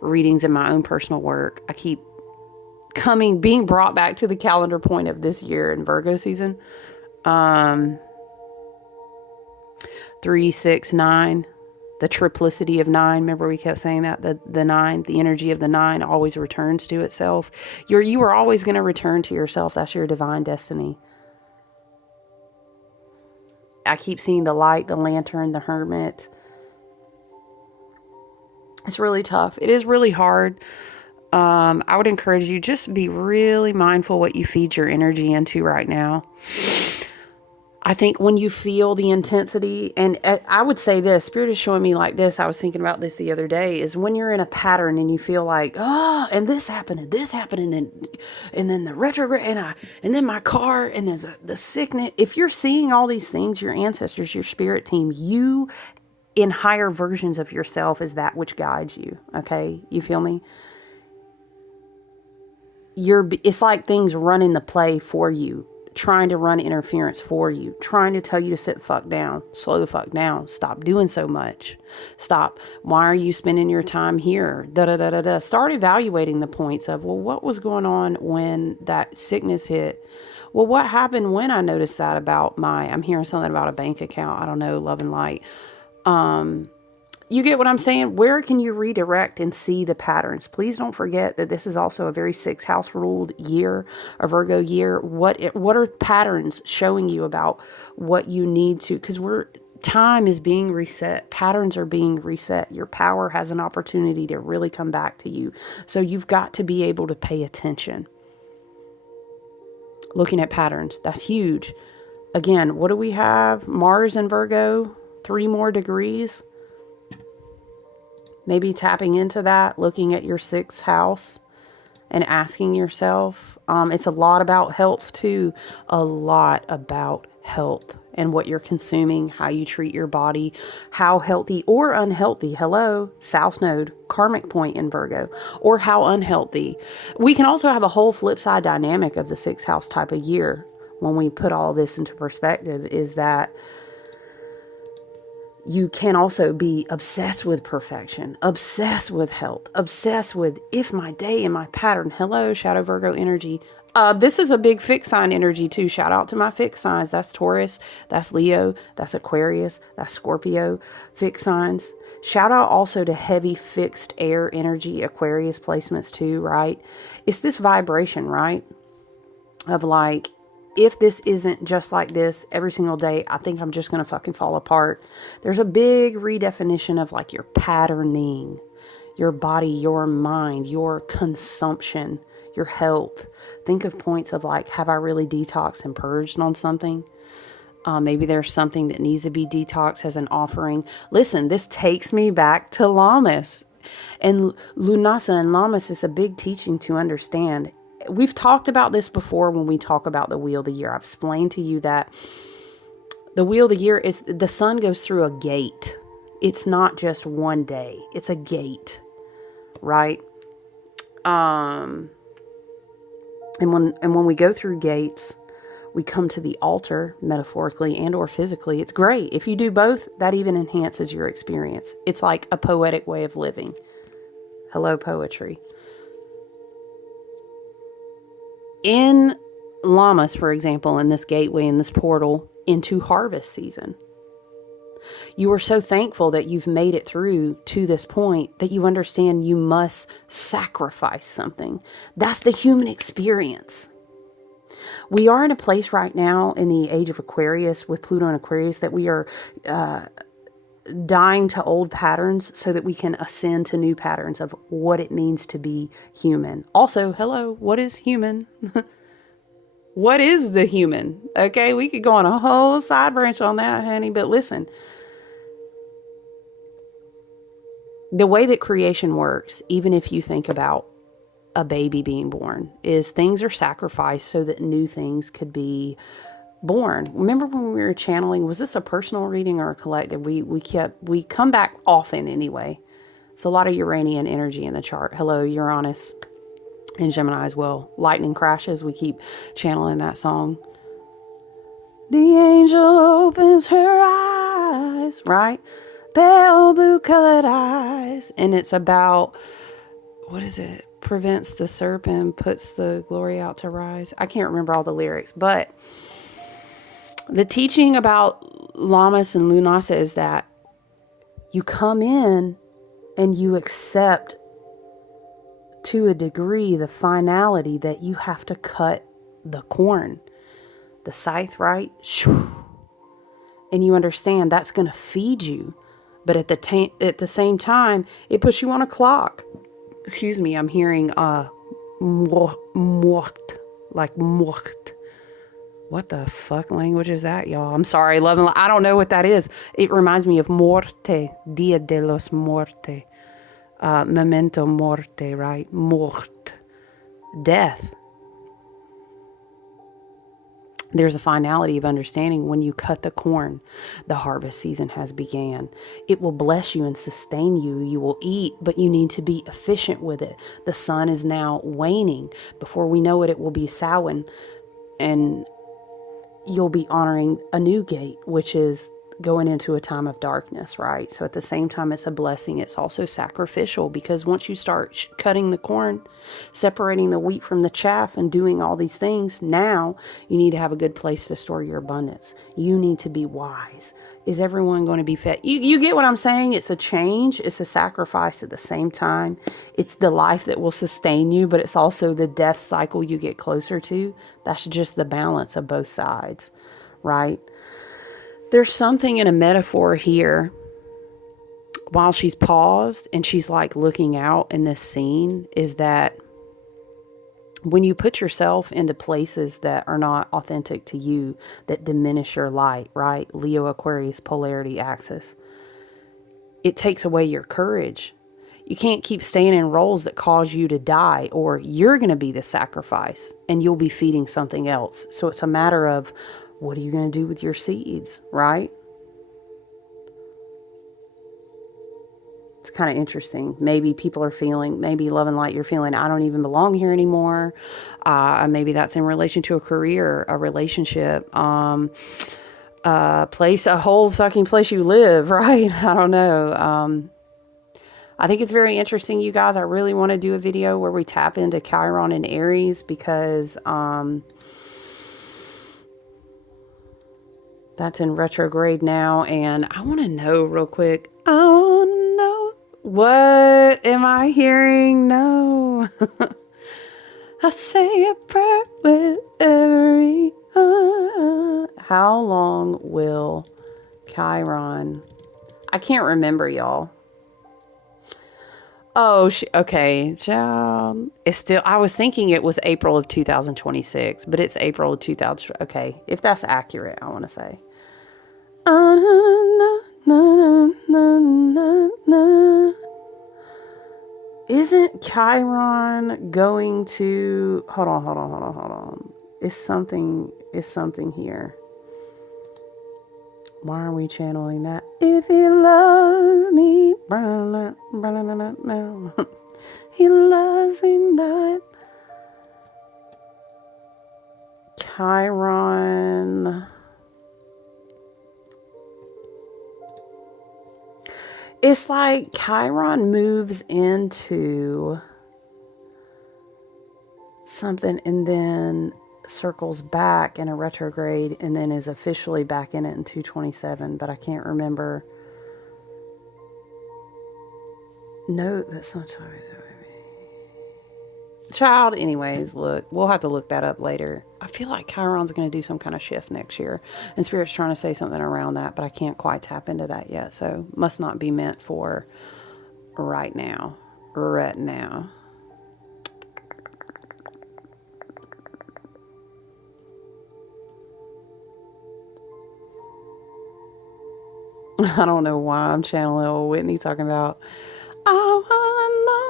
readings in my own personal work. I keep being brought back to the calendar point of this year in Virgo season. 3, 6, 9. The triplicity of 9. Remember we kept saying that the 9, the energy of the 9 always returns to itself. You are always going to return to yourself. That's your divine destiny. I keep seeing the light, the lantern, the hermit. It's really tough. It is really hard. I would encourage you, just be really mindful what you feed your energy into right now. I think when you feel the intensity, and I would say this, Spirit is showing me like this. I was thinking about this the other day, is when you're in a pattern and you feel like, oh, and this happened, and then the retrograde, and then my car, and there's the sickness. If you're seeing all these things, your ancestors, your spirit team, you in higher versions of yourself is that which guides you. Okay. You feel me? It's like things running the play for you, trying to run interference for you, trying to tell you to sit the fuck down, slow the fuck down, stop doing so much, stop. Why are you spending your time here? Start evaluating the points of, well, what was going on when that sickness hit? Well, what happened when I noticed that about I'm hearing something about a bank account. I don't know, love and light. You get what I'm saying? Where can you redirect and see the patterns? Please don't forget that this is also a very 6th house ruled year, a Virgo year. What are patterns showing you about what you need to? Because time is being reset. Patterns are being reset. Your power has an opportunity to really come back to you. So you've got to be able to pay attention. Looking at patterns, that's huge. Again, what do we have? Mars and Virgo, 3 more degrees. Maybe tapping into that, looking at your 6th house and asking yourself. It's a lot about health too. A lot about health and what you're consuming, how you treat your body, how healthy or unhealthy. Hello, South Node, karmic point in Virgo, or how unhealthy. We can also have a whole flip side dynamic of the 6th house type of year when we put all this into perspective, is that you can also be obsessed with perfection, obsessed with health, obsessed with if my day and my pattern. Hello, Shadow Virgo energy. This is a big fixed sign energy too. Shout out to my fixed signs. That's Taurus, that's Leo, that's Aquarius, that's Scorpio, fixed signs. Shout out also to heavy fixed air energy, Aquarius placements too, right? It's this vibration, right? Of like, if this isn't just like this every single day, I think I'm just going to fucking fall apart. There's a big redefinition of like your patterning, your body, your mind, your consumption, your health. Think of points of like, have I really detoxed and purged on something? Maybe there's something that needs to be detoxed as an offering. Listen, this takes me back to Lammas. And Lughnasadh and Lammas is a big teaching to understand. We've talked about this before when we talk about the wheel of the year. I've explained to you that the wheel of the year is the sun goes through a gate. It's not just one day. It's a gate, right? And when we go through gates, We come to the altar, metaphorically and or physically. It's great. If you do both, that even enhances your experience. It's like a poetic way of living. Hello, poetry. In Lammas, for example, in this gateway, in this portal into harvest season, you are so thankful that you've made it through to this point that you understand you must sacrifice something. That's the human experience. We are in a place right now in the age of Aquarius with Pluto and Aquarius that we are dying to old patterns so that we can ascend to new patterns of what it means to be human. Also, hello, what is human? What is the human? Okay, we could go on a whole side branch on that, honey, but listen. The way that creation works, even if you think about a baby being born, is things are sacrificed so that new things could be born. Remember when we were channeling, was this a personal reading or a collective? We come back often anyway. It's a lot of Uranian energy in the chart. Hello, Uranus and Gemini as well. Lightning crashes. We keep channeling that song. The angel opens her eyes, right? Pale blue colored eyes. And it's about, what is it? Prevents the serpent, puts the glory out to rise. I can't remember all the lyrics, but the teaching about Lammas and Lughnasadh is that you come in and you accept to a degree the finality that you have to cut the corn, the scythe, right? And you understand that's going to feed you. But at the same time, it puts you on a clock. Excuse me, I'm hearing mort, like mort. What the fuck language is that, y'all? I'm sorry, love and I don't know what that is. It reminds me of Morte, Dia de los Morte, Memento Morte, right? Mort, death. There's a finality of understanding when you cut the corn, the harvest season has began. It will bless you and sustain you. You will eat, but you need to be efficient with it. The sun is now waning. Before we know it, it will be Samhain, and you'll be honoring a new gate, which is going into a time of darkness, right? So at the same time, it's a blessing. It's also sacrificial, because once you start cutting the corn, separating the wheat from the chaff, and doing all these things, now you need to have a good place to store your abundance. You need to be wise. Is everyone going to be fed? You get what I'm saying? It's a change. It's a sacrifice at the same time. It's the life that will sustain you, but it's also the death cycle you get closer to. That's just the balance of both sides, right? There's something in a metaphor here. While she's paused and she's like looking out in this scene, is that when you put yourself into places that are not authentic to you, that diminish your light, right? Leo Aquarius polarity axis. It takes away your courage. You can't keep staying in roles that cause you to die, or you're going to be the sacrifice and you'll be feeding something else. So it's a matter of, what are you going to do with your seeds, right? It's kind of interesting. Maybe people are feeling, maybe love and light, you're feeling, I don't even belong here anymore. Maybe that's in relation to a career, a relationship, place, a whole fucking place you live, right? I don't know. I think it's very interesting, you guys. I really want to do a video where we tap into Chiron and Aries, because that's in retrograde now. And I want to know real quick. I want to know, what am I hearing? No. I say a prayer with every How long will Chiron? I can't remember, y'all. Oh, okay. It's still, I was thinking it was April of 2026, but it's April of 2000. Okay. If that's accurate, I want to say. Isn't Chiron going to, hold on. Is something here. Why are we channeling that? If he loves me, he loves me not. Chiron. It's like Chiron moves into something and then circles back in a retrograde and then is officially back in it in 227, but I can't remember. No, that's not child. Anyways, look, we'll have to look that up later. I feel like Chiron's going to do some kind of shift next year, and Spirit's trying to say something around that, but I can't quite tap into that yet, so must not be meant for right now. Right now. I don't know why I'm channeling old Whitney talking about I wanna know.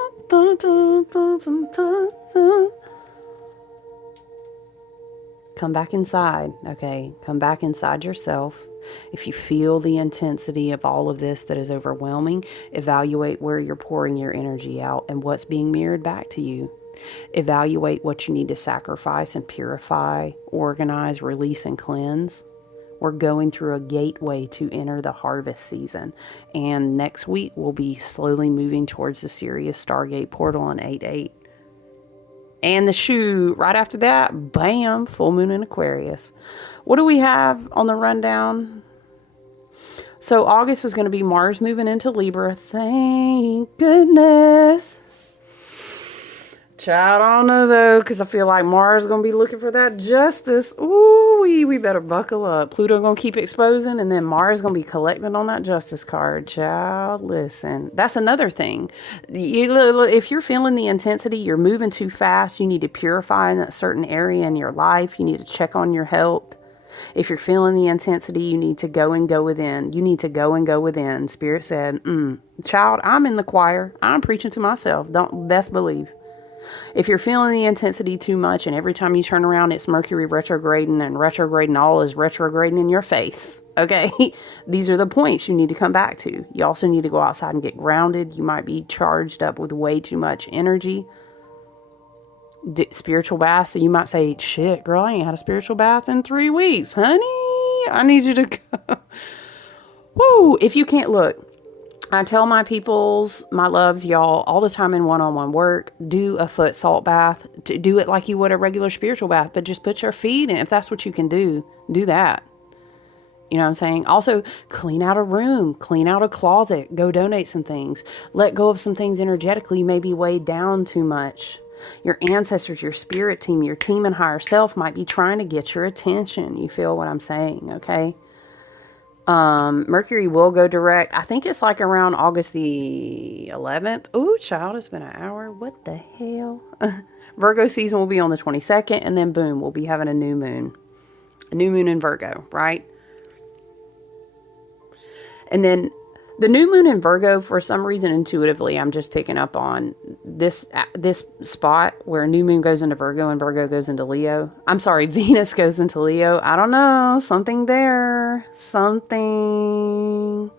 Come back inside, okay? Come back inside yourself. If you feel the intensity of all of this that is overwhelming, evaluate where you're pouring your energy out and what's being mirrored back to you. Evaluate what you need to sacrifice and purify, organize, release, and cleanse. We're going through a gateway to enter the harvest season. And next week, we'll be slowly moving towards the Sirius Stargate portal in 8/8. And the shoe, right after that, bam, full moon in Aquarius. What do we have on the rundown? So August is going to be Mars moving into Libra. Thank goodness. Child, I don't know though, because I feel like Mars is going to be looking for that justice. Ooh, we better buckle up. Pluto going to keep exposing, and then Mars is going to be collecting on that justice card. Child, listen. That's another thing. If you're feeling the intensity, you're moving too fast, you need to purify in a certain area in your life. You need to check on your health. If you're feeling the intensity, you need to go and go within. You need to go and go within. Spirit said, child, I'm in the choir. I'm preaching to myself. Don't best believe. If you're feeling the intensity too much and every time you turn around, it's Mercury retrograding and retrograding all is retrograding in your face. Okay. These are the points you need to come back to. You also need to go outside and get grounded. You might be charged up with way too much energy. Spiritual bath. So you might say, shit, girl, I ain't had a spiritual bath in 3 weeks, honey. I need you to go. Woo. If you can't look, I tell my peoples, my loves, y'all, all the time in one-on-one work, do a foot salt bath. Do it like you would a regular spiritual bath, but just put your feet in. If that's what you can do that. You know what I'm saying? Also, clean out a room, clean out a closet, go donate some things. Let go of some things energetically. You may be weighed down too much. Your ancestors, your spirit team, your team and higher self might be trying to get your attention. You feel what I'm saying, okay? Mercury will go direct. I think it's like around August the 11th. Ooh, child, it's been an hour. What the hell? Virgo season will be on the 22nd, and then boom, we'll be having a new moon. A new moon in Virgo, right? And then the new moon in Virgo, for some reason, intuitively, I'm just picking up on this spot where new moon goes into Virgo and Virgo goes into Leo. I'm sorry, Venus goes into Leo. I don't know. Something there. Something.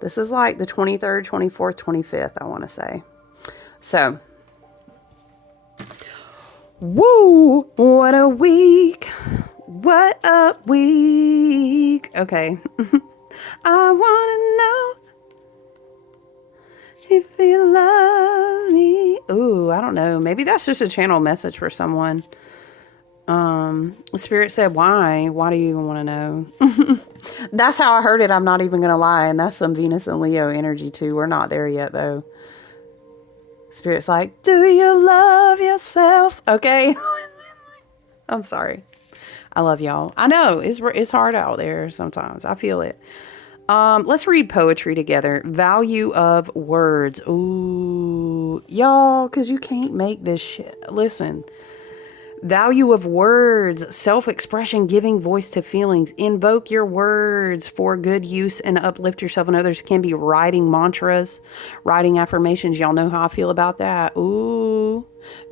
This is like the 23rd, 24th, 25th, I want to say. So. Woo! What a week. What a week. Okay. I want to know if he loves me. Ooh, I don't know. Maybe that's just a channel message for someone. Spirit said, why? Why do you even want to know? That's how I heard it. I'm not even going to lie. And that's some Venus and Leo energy too. We're not there yet though. Spirit's like, do you love yourself? Okay. I'm sorry. I love y'all. I know it's hard out there sometimes. I feel it. Let's read poetry together. Value of words. Ooh, y'all, because you can't make this shit. Listen. Value of words, self-expression, giving voice to feelings. Invoke your words for good use and uplift yourself and others. Can be writing mantras, writing affirmations. Y'all know how I feel about that. Ooh,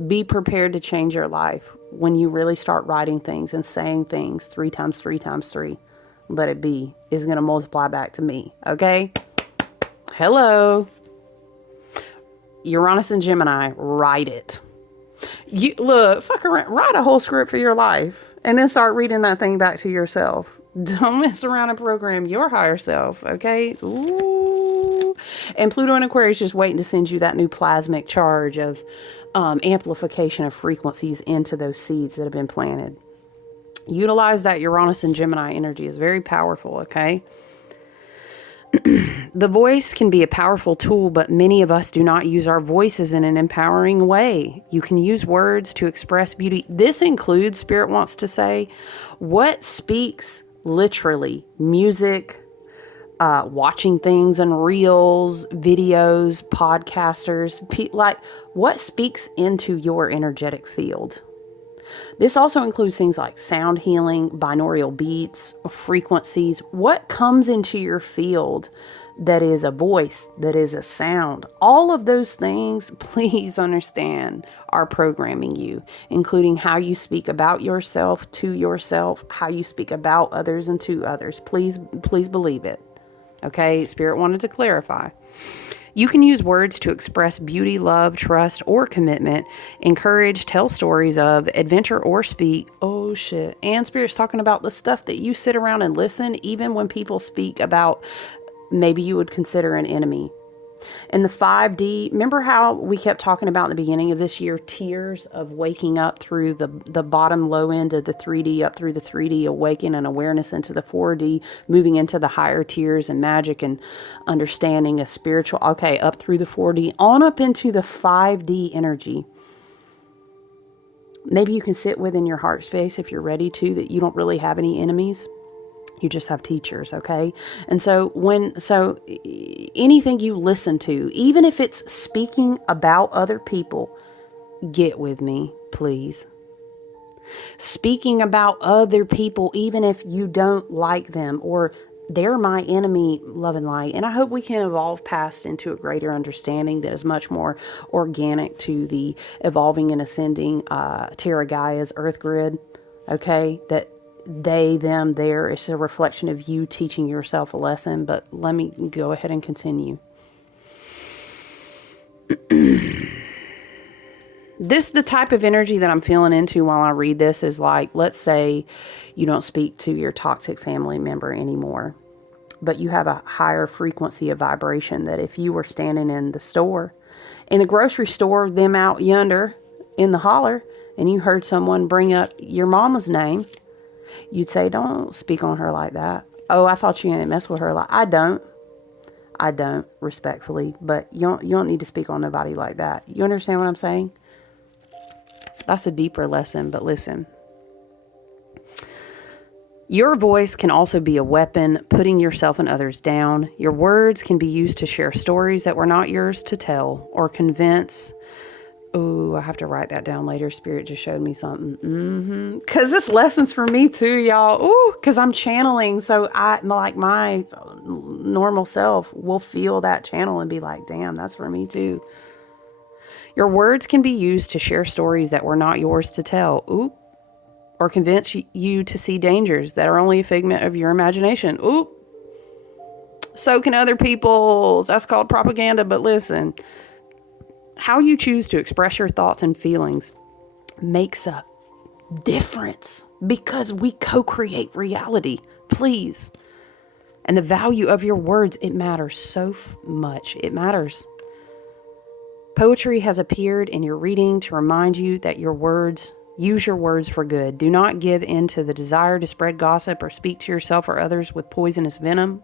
be prepared to change your life when you really start writing things and saying things 3 times 3 times 3. Let it be. Is going to multiply back to me. Okay? Hello. Uranus and Gemini, write it. You look, fuck around, write a whole script for your life and then start reading that thing back to yourself. Don't mess around and program your higher self, okay? Ooh. And Pluto and Aquarius just waiting to send you that new plasmic charge of amplification of frequencies into those seeds that have been planted. Utilize that Uranus and Gemini energy. Is very powerful, okay? The voice can be a powerful tool, but many of us do not use our voices in an empowering way. You can use words to express beauty. This includes, Spirit wants to say, what speaks literally, music, watching things on reels, videos, podcasters, like what speaks into your energetic field. This also includes things like sound healing, binaural beats, frequencies, what comes into your field that is a voice, that is a sound. All of those things, please understand, are programming you, including how you speak about yourself, to yourself, how you speak about others and to others. Please believe it. Okay, Spirit wanted to clarify. You can use words to express beauty, love, trust, or commitment, encourage, tell stories of, adventure, or speak. Oh, shit. And Spirit's talking about the stuff that you sit around and listen, even when people speak about maybe you would consider an enemy. In the 5D, remember how we kept talking about in the beginning of this year, tiers of waking up through the bottom low end of the 3D, up through the 3D, awaken and awareness into the 4D, moving into the higher tiers and magic and understanding a spiritual, okay, up through the 4D, on up into the 5D energy. Maybe you can sit within your heart space if you're ready to, that you don't really have any enemies. You just have teachers, okay? And so anything you listen to, even if it's speaking about other people, get with me, please. Speaking about other people, even if you don't like them or they're my enemy, love and light. And I hope we can evolve past into a greater understanding that is much more organic to the evolving and ascending Terra Gaia's Earth grid, okay? That they, them, there. It's a reflection of you teaching yourself a lesson. But let me go ahead and continue. The type of energy that I'm feeling into while I read this is like, let's say you don't speak to your toxic family member anymore, but you have a higher frequency of vibration that if you were standing in the grocery store, them out yonder in the holler, and you heard someone bring up your mama's name, you'd say, don't speak on her like that. Oh, I thought you didn't mess with her. Like, I don't, respectfully, but you don't need to speak on nobody like that. You understand what I'm saying? That's a deeper lesson, but listen. Your voice can also be a weapon, putting yourself and others down. Your words can be used to share stories that were not yours to tell or convince. Oh, I have to write that down later. Spirit just showed me something. Because this lesson's for me too, y'all. Ooh, because I'm channeling. So my normal self will feel that channel and be like, damn, that's for me too. Your words can be used to share stories that were not yours to tell. Ooh. Or convince you to see dangers that are only a figment of your imagination. Ooh. So can other people's. That's called propaganda. But listen, how you choose to express your thoughts and feelings makes a difference because we co-create reality. Please. And the value of your words, it matters so much. It matters. Poetry has appeared in your reading to remind you that use your words for good. Do not give in to the desire to spread gossip or speak to yourself or others with poisonous venom.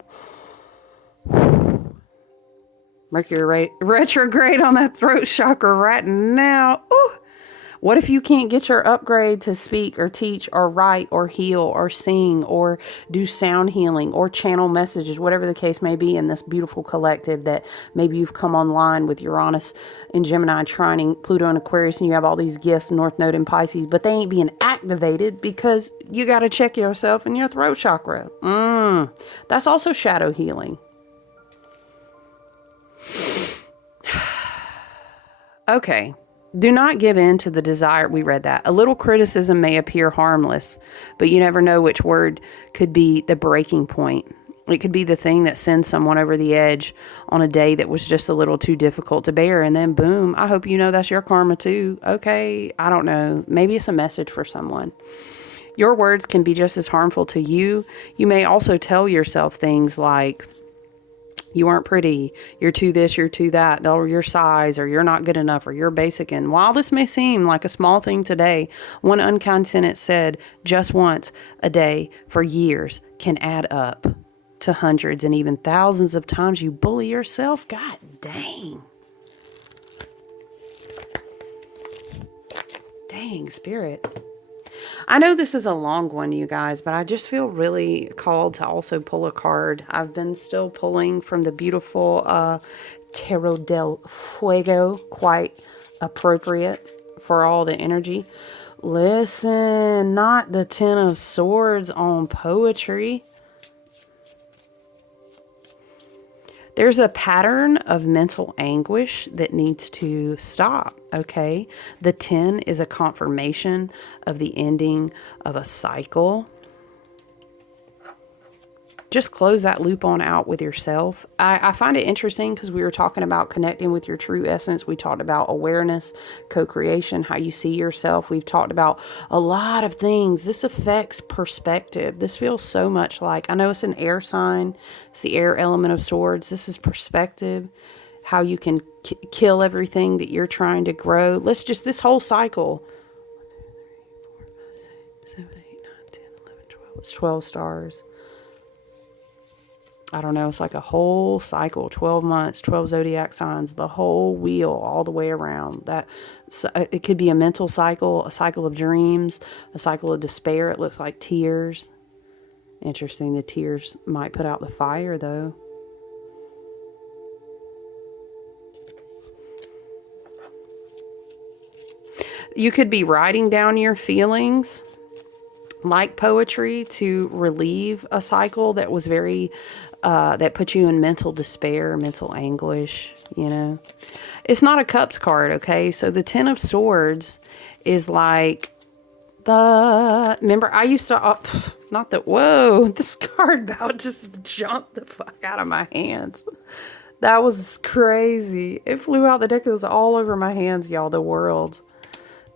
Mercury retrograde on that throat chakra right now. Ooh. What if you can't get your upgrade to speak or teach or write or heal or sing or do sound healing or channel messages, whatever the case may be in this beautiful collective that maybe you've come online with Uranus and Gemini trining Pluto and Aquarius and you have all these gifts, North Node and Pisces, but they ain't being activated because you got to check yourself in your throat chakra. That's also shadow healing. Okay. Do not give in to the desire. We read that. A little criticism may appear harmless, but you never know which word could be the breaking point. It could be the thing that sends someone over the edge on a day that was just a little too difficult to bear. And then boom, I hope you know that's your karma too. Okay, I don't know. Maybe it's a message for someone. Your words can be just as harmful to you. You may also tell yourself things like, you aren't pretty, you're too this, you're too that, or your size, or you're not good enough, or you're basic. And while this may seem like a small thing today, one unkind sentence said just once a day for years can add up to hundreds and even thousands of times you bully yourself. God dang. Dang, Spirit. I know this is a long one, you guys, but I just feel really called to also pull a card. I've been still pulling from the beautiful Tarot del Fuego, quite appropriate for all the energy. Listen, not the Ten of Swords on poetry. There's a pattern of mental anguish that needs to stop, okay? The 10 is a confirmation of the ending of a cycle. Just close that loop on out with yourself. I find it interesting because we were talking about connecting with your true essence. We talked about awareness, co-creation, how you see yourself. We've talked about a lot of things. This affects perspective. This feels so much like, I know it's an air sign. It's the air element of swords. This is perspective, how you can kill everything that you're trying to grow. Let's just, this whole cycle. 7, 8, 9, 10, 11, 12. It's 12 stars. I don't know, it's like a whole cycle, 12 months, 12 zodiac signs, the whole wheel all the way around. That it could be a mental cycle, a cycle of dreams, a cycle of despair. It looks like tears. Interesting, the tears might put out the fire though. You could be writing down your feelings like poetry to relieve a cycle that was very that put you in mental despair, mental anguish, you know. It's not a cups card, okay? So the 10 of swords is like remember I used to not that, whoa, this card about just jumped the fuck out of my hands. That was crazy. It flew out the deck. It was all over my hands, y'all. The world.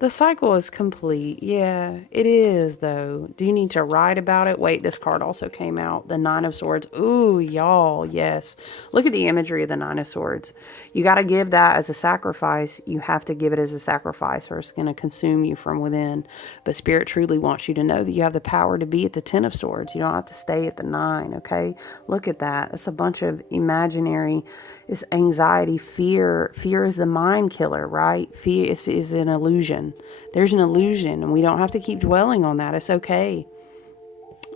The cycle is complete. Yeah, it is, though. Do you need to write about it? Wait, this card also came out. The 9 of Swords. Ooh, y'all, yes. Look at the imagery of the 9 of Swords. You got to give that as a sacrifice. You have to give it as a sacrifice or it's going to consume you from within. But Spirit truly wants you to know that you have the power to be at the 10 of Swords. You don't have to stay at the 9, okay? Look at that. It's a bunch of imaginary... It's anxiety, fear. Fear is the mind killer, right? Fear is an illusion. There's an illusion, and we don't have to keep dwelling on that. It's okay.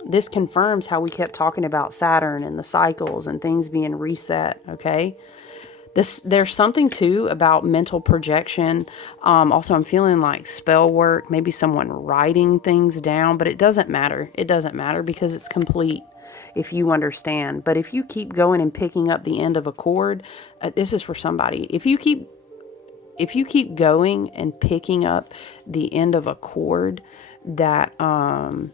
This confirms how we kept talking about Saturn and the cycles and things being reset, okay? There's something, too, about mental projection. Also, I'm feeling like spell work, maybe someone writing things down, but it doesn't matter. It doesn't matter because it's complete. If you understand. But if you keep going and picking up the end of a cord, this is for somebody. If you keep going and picking up the end of a cord that that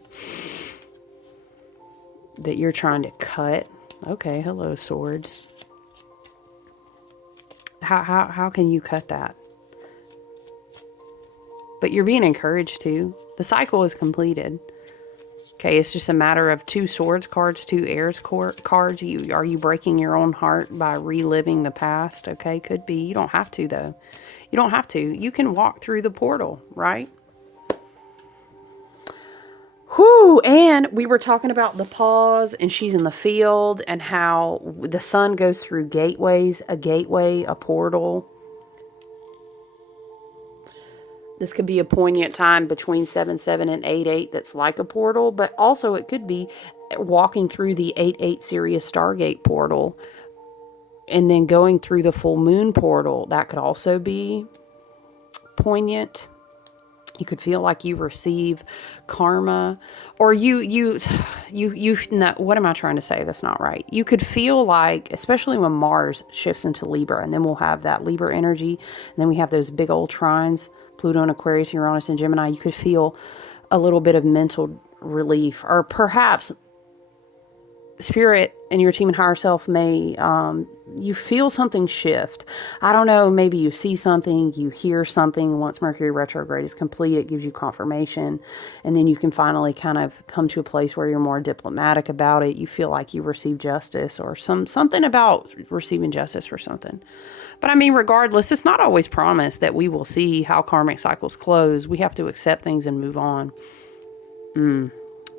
you're trying to cut. Okay, hello swords. How can you cut that? But you're being encouraged to. The cycle is completed. Okay, it's just a matter of 2 swords cards, 2 heirs cards. Are you breaking your own heart by reliving the past? Okay, could be. You don't have to, though. You don't have to. You can walk through the portal, right? Whew, and we were talking about the pause, and she's in the field, and how the sun goes through gateways, a gateway, a portal. This could be a poignant time between 7/7 and 8/8 that's like a portal, but also it could be walking through the 8/8 Sirius Stargate portal and then going through the full moon portal. That could also be poignant. You could feel like you receive karma, or you no, what am I trying to say? That's not right. You could feel like, especially when Mars shifts into Libra, and then we'll have that Libra energy, and then we have those big old trines, Pluto and Aquarius, Uranus and Gemini. You could feel a little bit of mental relief, or perhaps Spirit and your team and higher self may, you feel something shift. I don't know, maybe you see something, you hear something. Once Mercury retrograde is complete, it gives you confirmation. And then you can finally kind of come to a place where you're more diplomatic about it. You feel like you receive justice or something about receiving justice for something. But I mean, regardless, it's not always promised that we will see how karmic cycles close. We have to accept things and move on.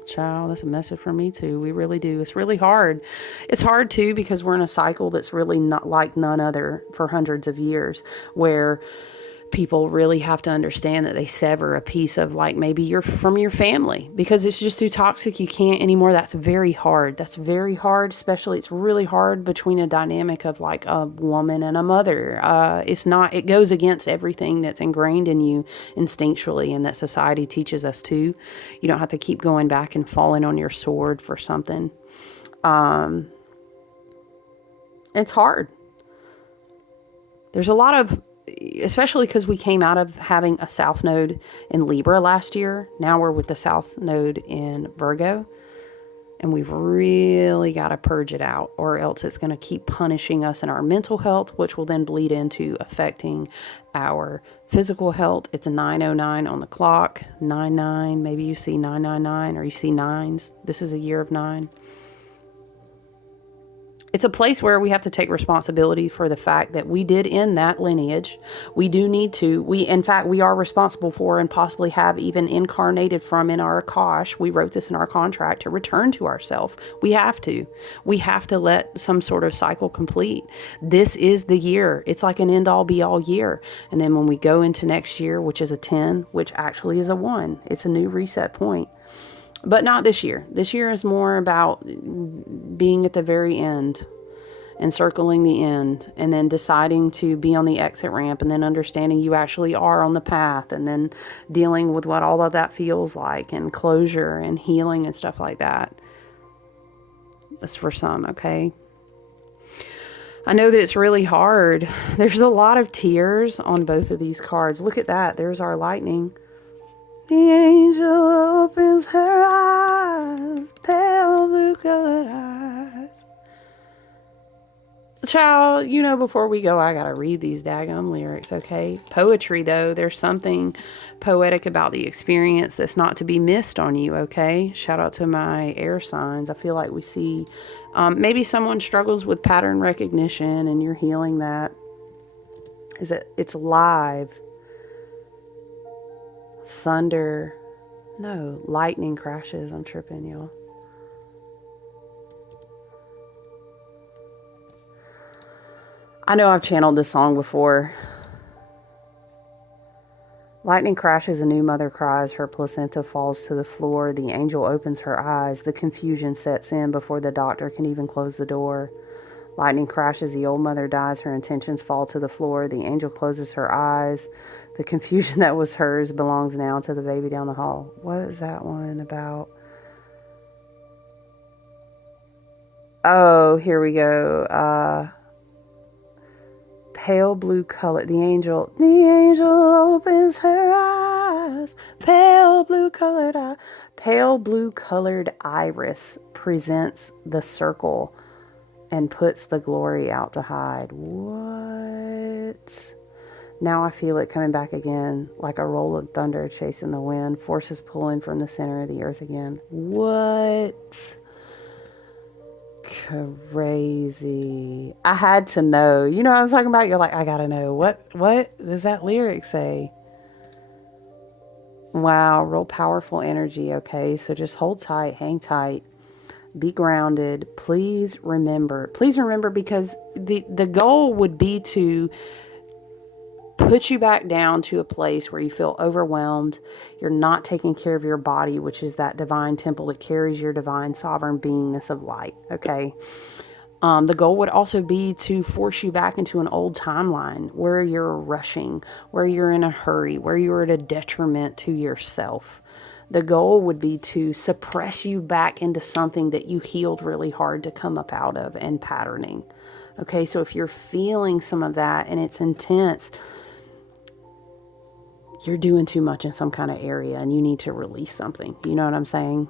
Child, that's a message for me too. We really do. It's really hard. It's hard too because we're in a cycle that's really not like none other for hundreds of years, where people really have to understand that they sever a piece of, like, maybe you're from your family because it's just too toxic. You can't anymore. That's very hard. That's very hard. Especially, it's really hard between a dynamic of like a woman and a mother. It goes against everything that's ingrained in you instinctually and that society teaches us to. You don't have to keep going back and falling on your sword for something. It's hard. There's a lot of, especially because we came out of having a South Node in Libra last year. Now we're with the South Node in Virgo. And we've really got to purge it out, or else it's going to keep punishing us in our mental health, which will then bleed into affecting our physical health. It's a 9:09 on the clock, 9:9. Maybe you see 999 or you see nines. This is a year of 9. It's a place where we have to take responsibility for the fact that we did end that lineage. We do need to. In fact, we are responsible for and possibly have even incarnated from in our Akash. We wrote this in our contract to return to ourself. We have to. We have to let some sort of cycle complete. This is the year. It's like an end all be all year. And then when we go into next year, which is a 10, which actually is a 1, it's a new reset point. But not this year. This year is more about being at the very end and circling the end, and then deciding to be on the exit ramp, and then understanding you actually are on the path, and then dealing with what all of that feels like, and closure and healing and stuff like that. That's for some, okay? I know that it's really hard. There's a lot of tears on both of these cards. Look at that. There's our lightning. The angel opens her eyes, pale blue colored eyes. Child, before we go, I gotta read these daggum lyrics, okay? Poetry, though, there's something poetic about the experience that's not to be missed on you, okay? Shout out to my air signs. I feel like we see, maybe someone struggles with pattern recognition and you're healing that. It's live. Thunder. No, lightning crashes. I'm tripping, y'all. I know I've channeled this song before. Lightning crashes, a new mother cries, her placenta falls to the floor, the angel opens her eyes, the confusion sets in before the doctor can even close the door. Lightning crashes, the old mother dies, her intentions fall to the floor, the angel closes her eyes, the confusion that was hers belongs now to the baby down the hall. What is that one about? Oh, here we go. Pale blue color. The angel opens her eyes. Pale blue colored iris presents the circle and puts the glory out to hide. What? Now I feel it coming back again, like a roll of thunder chasing the wind, forces pulling from the center of the earth again. What? Crazy. I had to know. You know what I'm talking about? You're like, I gotta know. What does that lyric say? Wow, real powerful energy. Okay, so just hold tight, hang tight, be grounded. Please remember, because the goal would be to put you back down to a place where you feel overwhelmed. You're not taking care of your body, which is that divine temple that carries your divine sovereign beingness of light. Okay. The goal would also be to force you back into an old timeline where you're rushing, where you're in a hurry, where you're at a detriment to yourself. The goal would be to suppress you back into something that you healed really hard to come up out of, and patterning. Okay. So if you're feeling some of that and it's intense, you're doing too much in some kind of area and you need to release something. You know what I'm saying?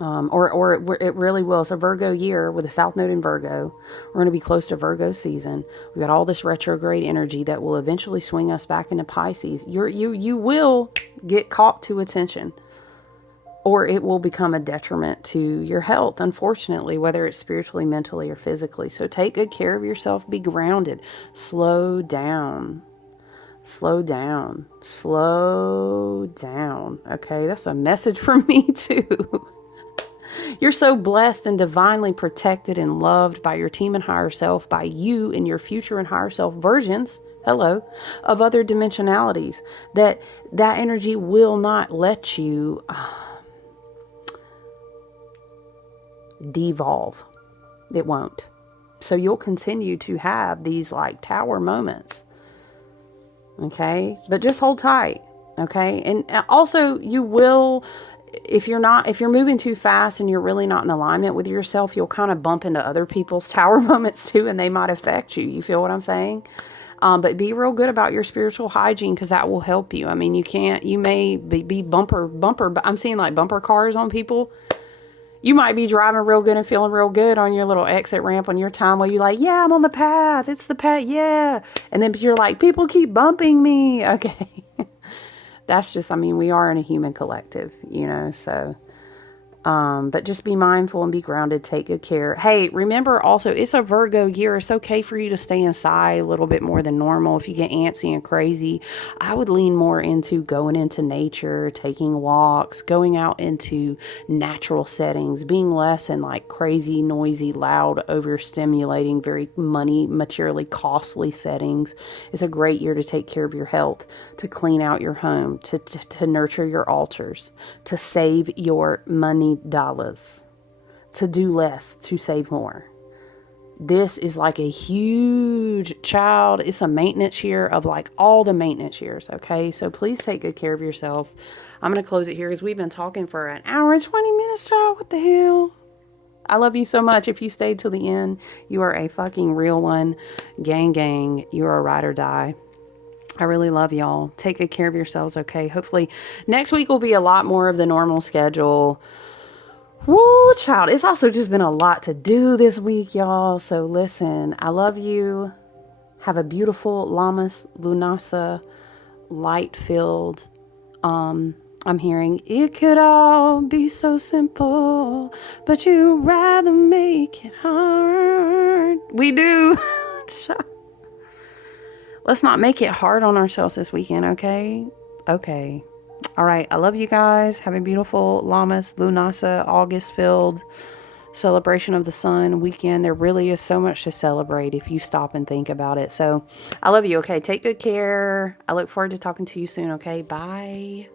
It really will. It's a Virgo year with a South Node in Virgo. We're going to be close to Virgo season. We've got all this retrograde energy that will eventually swing us back into Pisces. You will get caught to attention, or it will become a detriment to your health, unfortunately, whether it's spiritually, mentally, or physically. So take good care of yourself. Be grounded. Slow down. Slow down. Slow down. Okay, that's a message from me too. You're so blessed and divinely protected and loved by your team and higher self, by you and your future and higher self versions, hello, of other dimensionalities, that energy will not let you devolve. It won't. So you'll continue to have these like tower moments. Okay? But just hold tight. Okay? And also you will, if you're moving too fast and you're really not in alignment with yourself, you'll kind of bump into other people's tower moments too, and they might affect you. You feel what I'm saying? But be real good about your spiritual hygiene, because that will help you. I mean, you may be bumper, but I'm seeing like bumper cars on people. You might be driving real good and feeling real good on your little exit ramp on your time where you're like, yeah, I'm on the path. It's the path. Yeah. And then you're like, people keep bumping me. Okay. That's just, I mean, we are in a human collective, so, but just be mindful and be grounded. Take good care. Hey, remember also, it's a Virgo year. It's okay for you to stay inside a little bit more than normal. If you get antsy and crazy, I would lean more into going into nature, taking walks, going out into natural settings, being less in like crazy, noisy, loud, overstimulating, very materially costly settings. It's a great year to take care of your health, to clean out your home, to nurture your altars, to save your money dollars, to do less, to save more. This is like a huge child. It's a maintenance year of like all the maintenance years. Okay. So please take good care of yourself. I'm going to close it here because we've been talking for an hour and 20 minutes, child. What the hell? I love you so much. If you stayed till the end, you are a fucking real one. Gang. You're a ride or die. I really love y'all. Take good care of yourselves. Okay. Hopefully next week will be a lot more of the normal schedule. Woo, child. It's also just been a lot to do this week, y'all. So listen, I love you. Have a beautiful Lughnasadh, light-filled, I'm hearing, it could all be so simple, but you rather make it hard. We do. Let's not make it hard on ourselves this weekend, okay? Okay. All right. I love you guys. Have a beautiful Lughnasadh, August-filled celebration of the sun weekend. There really is so much to celebrate if you stop and think about it. So I love you. Okay. Take good care. I look forward to talking to you soon. Okay. Bye.